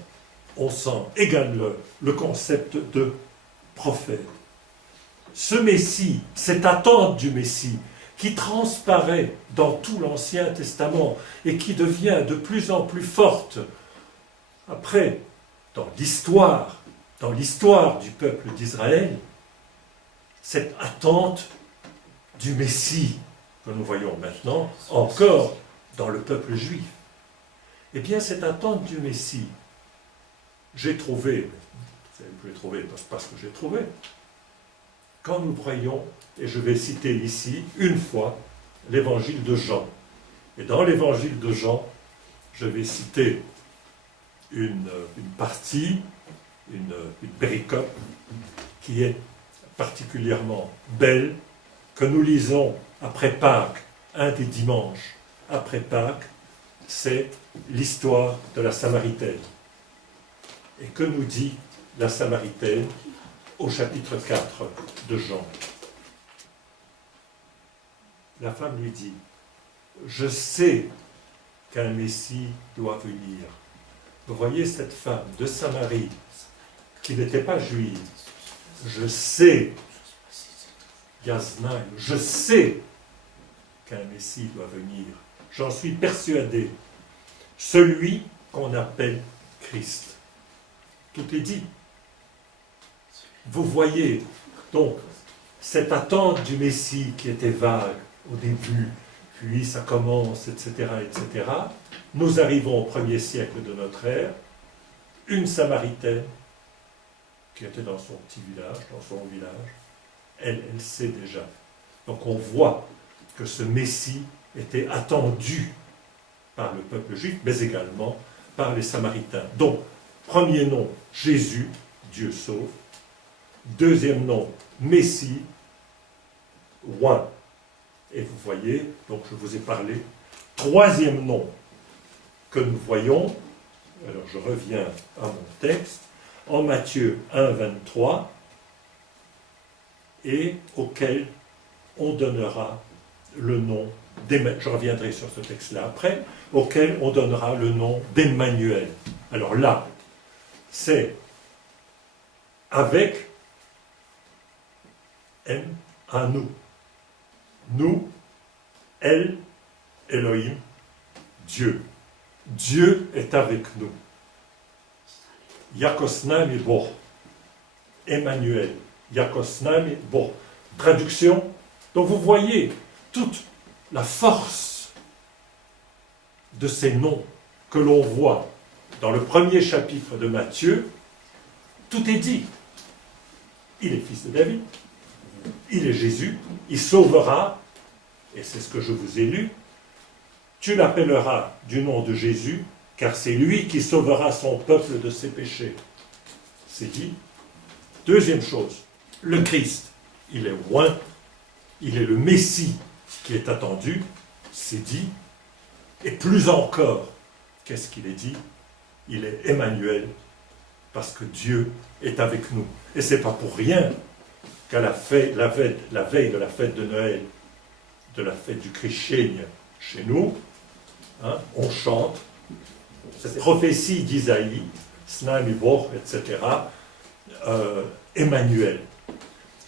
On sent également le concept de prophète. Ce Messie, cette attente du Messie, qui transparaît dans tout l'Ancien Testament et qui devient de plus en plus forte après, dans l'histoire du peuple d'Israël, cette attente du Messie que nous voyons maintenant encore dans le peuple juif. Eh bien, cette attente du Messie, j'ai trouvé, vous pouvez trouver parce que j'ai trouvé, quand nous voyons, et je vais citer ici une fois, l'évangile de Jean. Et dans l'évangile de Jean, je vais citer une partie, une péricope qui est particulièrement belle, que nous lisons après Pâques, un des dimanches après Pâques, c'est l'histoire de la Samaritaine. Et que nous dit la Samaritaine au chapitre 4 de Jean? La femme lui dit, je sais qu'un Messie doit venir. Vous voyez cette femme de Samarie qui n'était pas juive. Je sais, Yaznaï, je sais qu'un Messie doit venir. J'en suis persuadé. Celui qu'on appelle Christ. Tout est dit. Vous voyez, donc, cette attente du Messie qui était vague au début, puis ça commence, etc., etc. Nous arrivons au 1er siècle de notre ère, une Samaritaine qui était dans son petit village, dans son village, elle sait déjà. Donc on voit que ce Messie était attendu par le peuple juif, mais également par les Samaritains. Donc, premier nom, Jésus, Dieu sauve. Deuxième nom, Messie, roi. Et vous voyez, donc je vous ai parlé. Troisième nom que nous voyons, alors je reviens à mon texte, en Matthieu 1, 23, et auquel on donnera le nom, je reviendrai sur ce texte-là après, auquel on donnera le nom d'Emmanuel. Alors là, c'est avec M à nous. Nous, El, Elohim, Dieu. Dieu est avec nous. Yakosnami bo. Emmanuel. Yakosnami bo. Traduction. Donc vous voyez toute la force de ces noms que l'on voit dans le premier chapitre de Matthieu. Tout est dit. Il est fils de David. Il est Jésus. Il sauvera. Et c'est ce que je vous ai lu. Tu l'appelleras du nom de Jésus, car c'est lui qui sauvera son peuple de ses péchés. C'est dit. Deuxième chose, le Christ, il est loin, il est le Messie qui est attendu, c'est dit. Et plus encore, qu'est-ce qu'il est dit? Il est Emmanuel, parce que Dieu est avec nous. Et ce n'est pas pour rien qu'à la veille de la fête de Noël, de la fête du Christ chez nous, on chante cette prophétie d'Isaïe, Snam Ibor, etc., Emmanuel.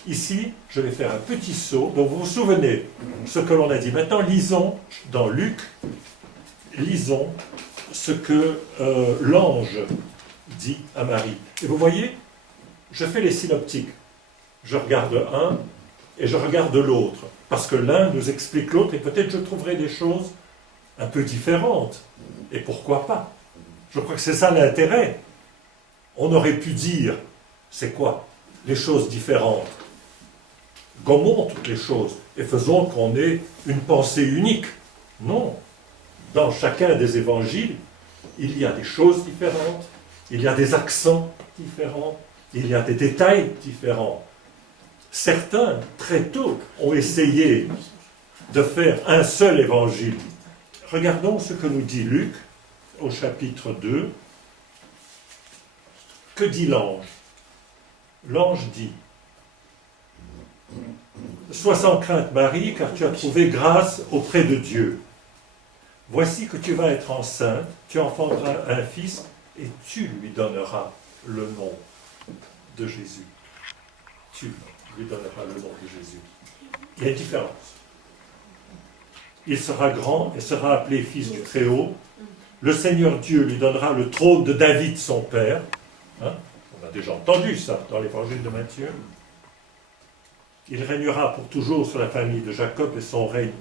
Ici, je vais faire un petit saut. Donc vous vous souvenez ce que l'on a dit. Maintenant, lisons dans Luc, lisons ce que l'ange dit à Marie. Et vous voyez, je fais les synoptiques. Je regarde un et je regarde l'autre. Parce que l'un nous explique l'autre et peut-être je trouverai des choses un peu différentes. Et pourquoi pas? Je crois que c'est ça l'intérêt. On aurait pu dire, c'est quoi? Les choses différentes. Gommons toutes les choses et faisons qu'on ait une pensée unique. Non. Dans chacun des évangiles, il y a des choses différentes, il y a des accents différents, il y a des détails différents. Certains, très tôt, ont essayé de faire un seul évangile. Regardons ce que nous dit Luc au chapitre 2. Que dit l'ange? L'ange dit: « Sois sans crainte, Marie, car tu as trouvé grâce auprès de Dieu. Voici que tu vas être enceinte, tu enfanteras un fils, et tu lui donneras le nom de Jésus. » Tu lui donneras le nom de Jésus. Il y a une différence. Il sera grand et sera appelé fils du Très-Haut. Le Seigneur Dieu lui donnera le trône de David, son père. Hein? On a déjà entendu ça dans l'évangile de Matthieu. Il régnera pour toujours sur la famille de Jacob et son règne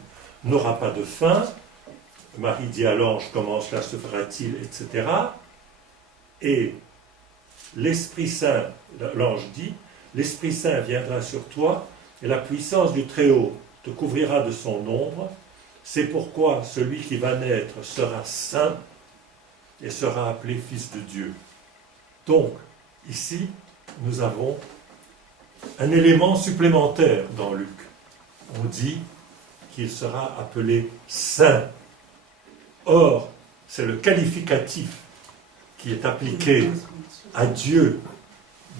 n'aura pas de fin. Marie dit à l'ange: comment cela se fera-t-il, etc. Et l'Esprit Saint, l'ange dit: l'Esprit Saint viendra sur toi et la puissance du Très-Haut te couvrira de son ombre. C'est pourquoi celui qui va naître sera saint et sera appelé fils de Dieu. Donc, ici, nous avons un élément supplémentaire dans Luc. On dit qu'il sera appelé saint. Or, c'est le qualificatif qui est appliqué à Dieu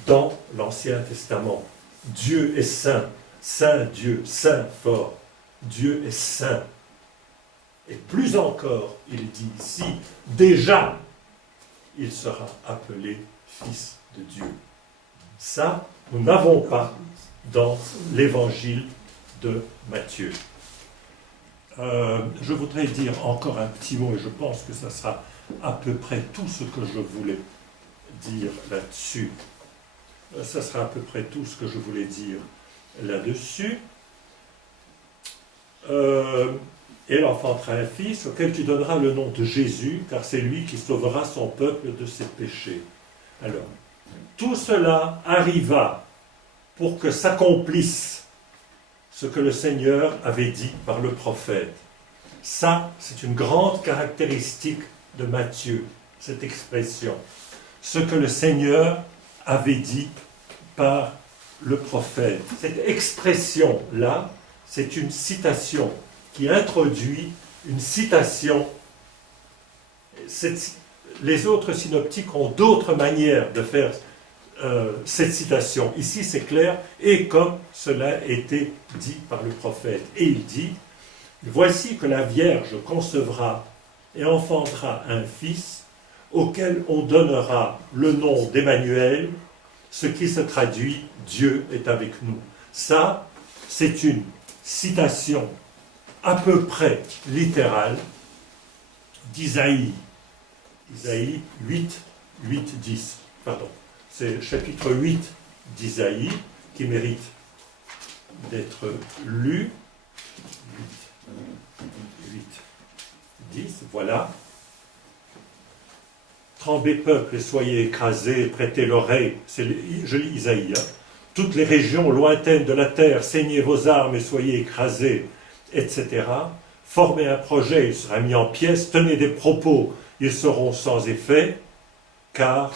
dans l'Ancien Testament. Dieu est saint, saint Dieu, saint fort. Dieu est saint. Et plus encore, il dit ici, déjà, il sera appelé fils de Dieu. Ça, nous n'avons pas dans l'évangile de Matthieu. Je voudrais dire encore un petit mot, et je pense que ça sera à peu près tout ce que je voulais dire là-dessus. Ça sera à peu près tout ce que je voulais dire là-dessus. Et elle enfantera un fils auquel tu donneras le nom de Jésus, car c'est lui qui sauvera son peuple de ses péchés. Alors, tout cela arriva pour que s'accomplisse ce que le Seigneur avait dit par le prophète. Ça, c'est une grande caractéristique de Matthieu, cette expression. Ce que le Seigneur avait dit par le prophète. Cette expression-là, c'est une citation qui introduit une citation. Les autres synoptiques ont d'autres manières de faire cette citation. Ici, c'est clair, et comme cela était dit par le prophète. Et il dit: voici que la Vierge concevra et enfantera un fils, auquel on donnera le nom d'Emmanuel, ce qui se traduit Dieu est avec nous. Ça, c'est une citation à peu près littérale d'Isaïe. Isaïe 8, 10. Pardon. C'est le chapitre 8 d'Isaïe qui mérite d'être lu. 8, 10, voilà. Tremblez peuple et soyez écrasés, prêtez l'oreille. Je lis Isaïe. Toutes les régions lointaines de la terre, saignez vos armes et soyez écrasés, etc. Formez un projet, il sera mis en pièces. Tenez des propos, ils seront sans effet, car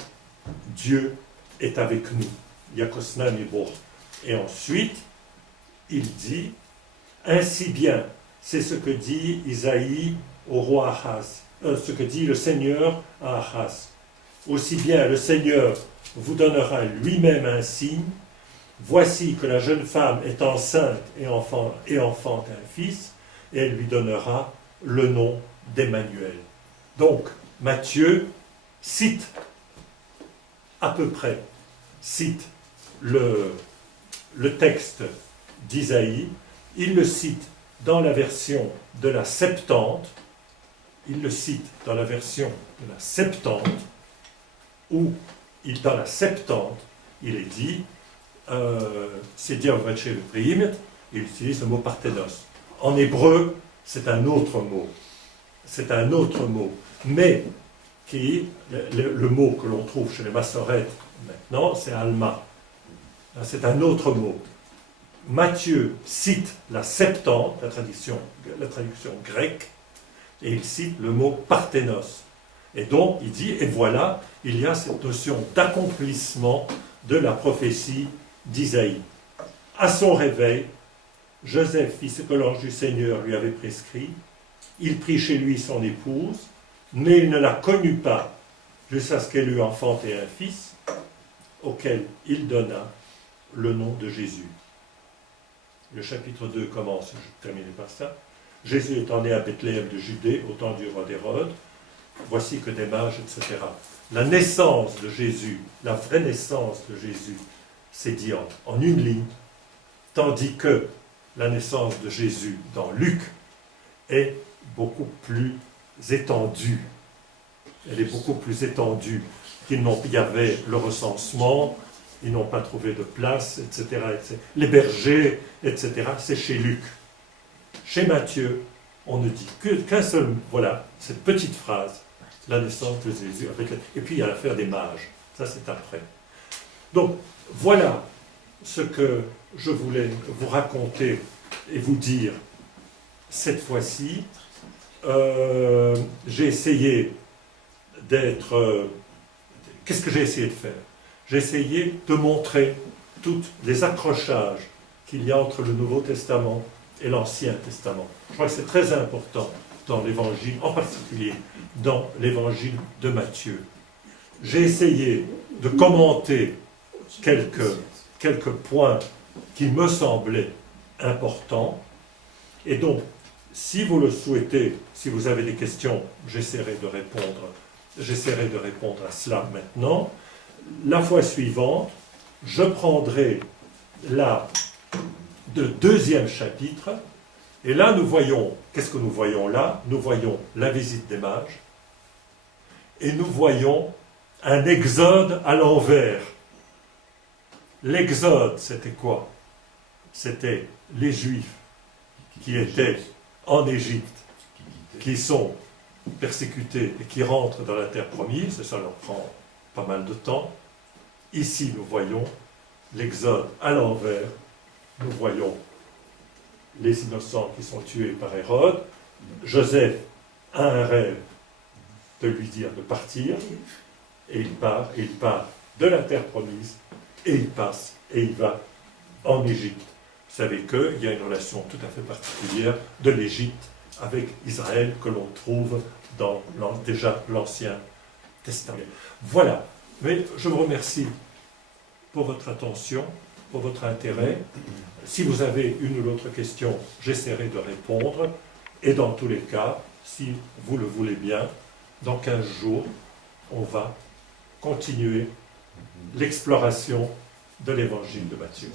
Dieu est avec nous. Yakosnam Ibor. Et ensuite, il dit: ainsi bien, c'est ce que dit Isaïe au roi Ahaz, ce que dit le Seigneur à Ahaz. Aussi bien le Seigneur vous donnera lui-même un signe. Voici que la jeune femme est enceinte et enfante un fils, et elle lui donnera le nom d'Emmanuel. Donc, Matthieu cite à peu près, cite le texte d'Isaïe, il le cite dans la version de la Septante, il le cite dans la version de la Septante, où dans la Septante, il est dit, c'est dire Vreche le Primet, il utilise le mot parthénos. En hébreu, c'est un autre mot. C'est un autre mot. Mais le mot que l'on trouve chez les Massorètes maintenant, c'est Alma. C'est un autre mot. Matthieu cite la Septante, la traduction grecque, et il cite le mot parthénos. Et donc, il dit, et voilà, il y a cette notion d'accomplissement de la prophétie d'Isaïe. À son réveil, Joseph fit ce que l'ange du Seigneur lui avait prescrit. Il prit chez lui son épouse, mais il ne la connut pas jusqu'à ce qu'elle eût enfanté un fils, auquel il donna le nom de Jésus. Le chapitre 2 commence, je vais terminer par ça. Jésus étant né à Bethléem de Judée, au temps du roi d'Hérode, voici que des mages, etc. La naissance de Jésus, la vraie naissance de Jésus, c'est dit en une ligne, tandis que la naissance de Jésus dans Luc est beaucoup plus étendue. Elle est beaucoup plus étendue qu'il y avait le recensement, ils n'ont pas trouvé de place, etc. Les bergers, etc. C'est chez Luc. Chez Matthieu, on ne dit qu'un seul, voilà, cette petite phrase, la naissance de Jésus. Et puis il y a l'affaire des mages, ça c'est après. Donc voilà ce que je voulais vous raconter et vous dire cette fois-ci. J'ai essayé d'être... qu'est-ce que j'ai essayé de faire? J'ai essayé de montrer tous les accrochages qu'il y a entre le Nouveau Testament et l'Ancien Testament. Je crois que c'est très important dans l'Évangile, en particulier dans l'Évangile de Matthieu. J'ai essayé de commenter quelques points qui me semblaient importants. Et donc, si vous le souhaitez, si vous avez des questions, j'essaierai de répondre à cela maintenant. La fois suivante, je prendrai le deuxième chapitre, et là nous voyons, qu'est-ce que nous voyons là? Nous voyons la visite des mages, et nous voyons un exode à l'envers. L'exode, c'était quoi? C'était les Juifs qui étaient en Égypte, qui sont persécutés et qui rentrent dans la terre promise, et ça leur prend pas mal de temps. Ici, nous voyons l'exode à l'envers. Nous voyons les innocents qui sont tués par Hérode. Joseph a un rêve de lui dire de partir, et il part de la terre promise, et il passe, et il va en Égypte. Vous savez qu'il y a une relation tout à fait particulière de l'Égypte avec Israël que l'on trouve dans déjà l'Ancien Testament. Voilà. Mais je vous remercie pour votre attention, pour votre intérêt. Si vous avez une ou l'autre question, j'essaierai de répondre. Et dans tous les cas, si vous le voulez bien, dans 15 jours, on va continuer l'exploration de l'Évangile de Matthieu.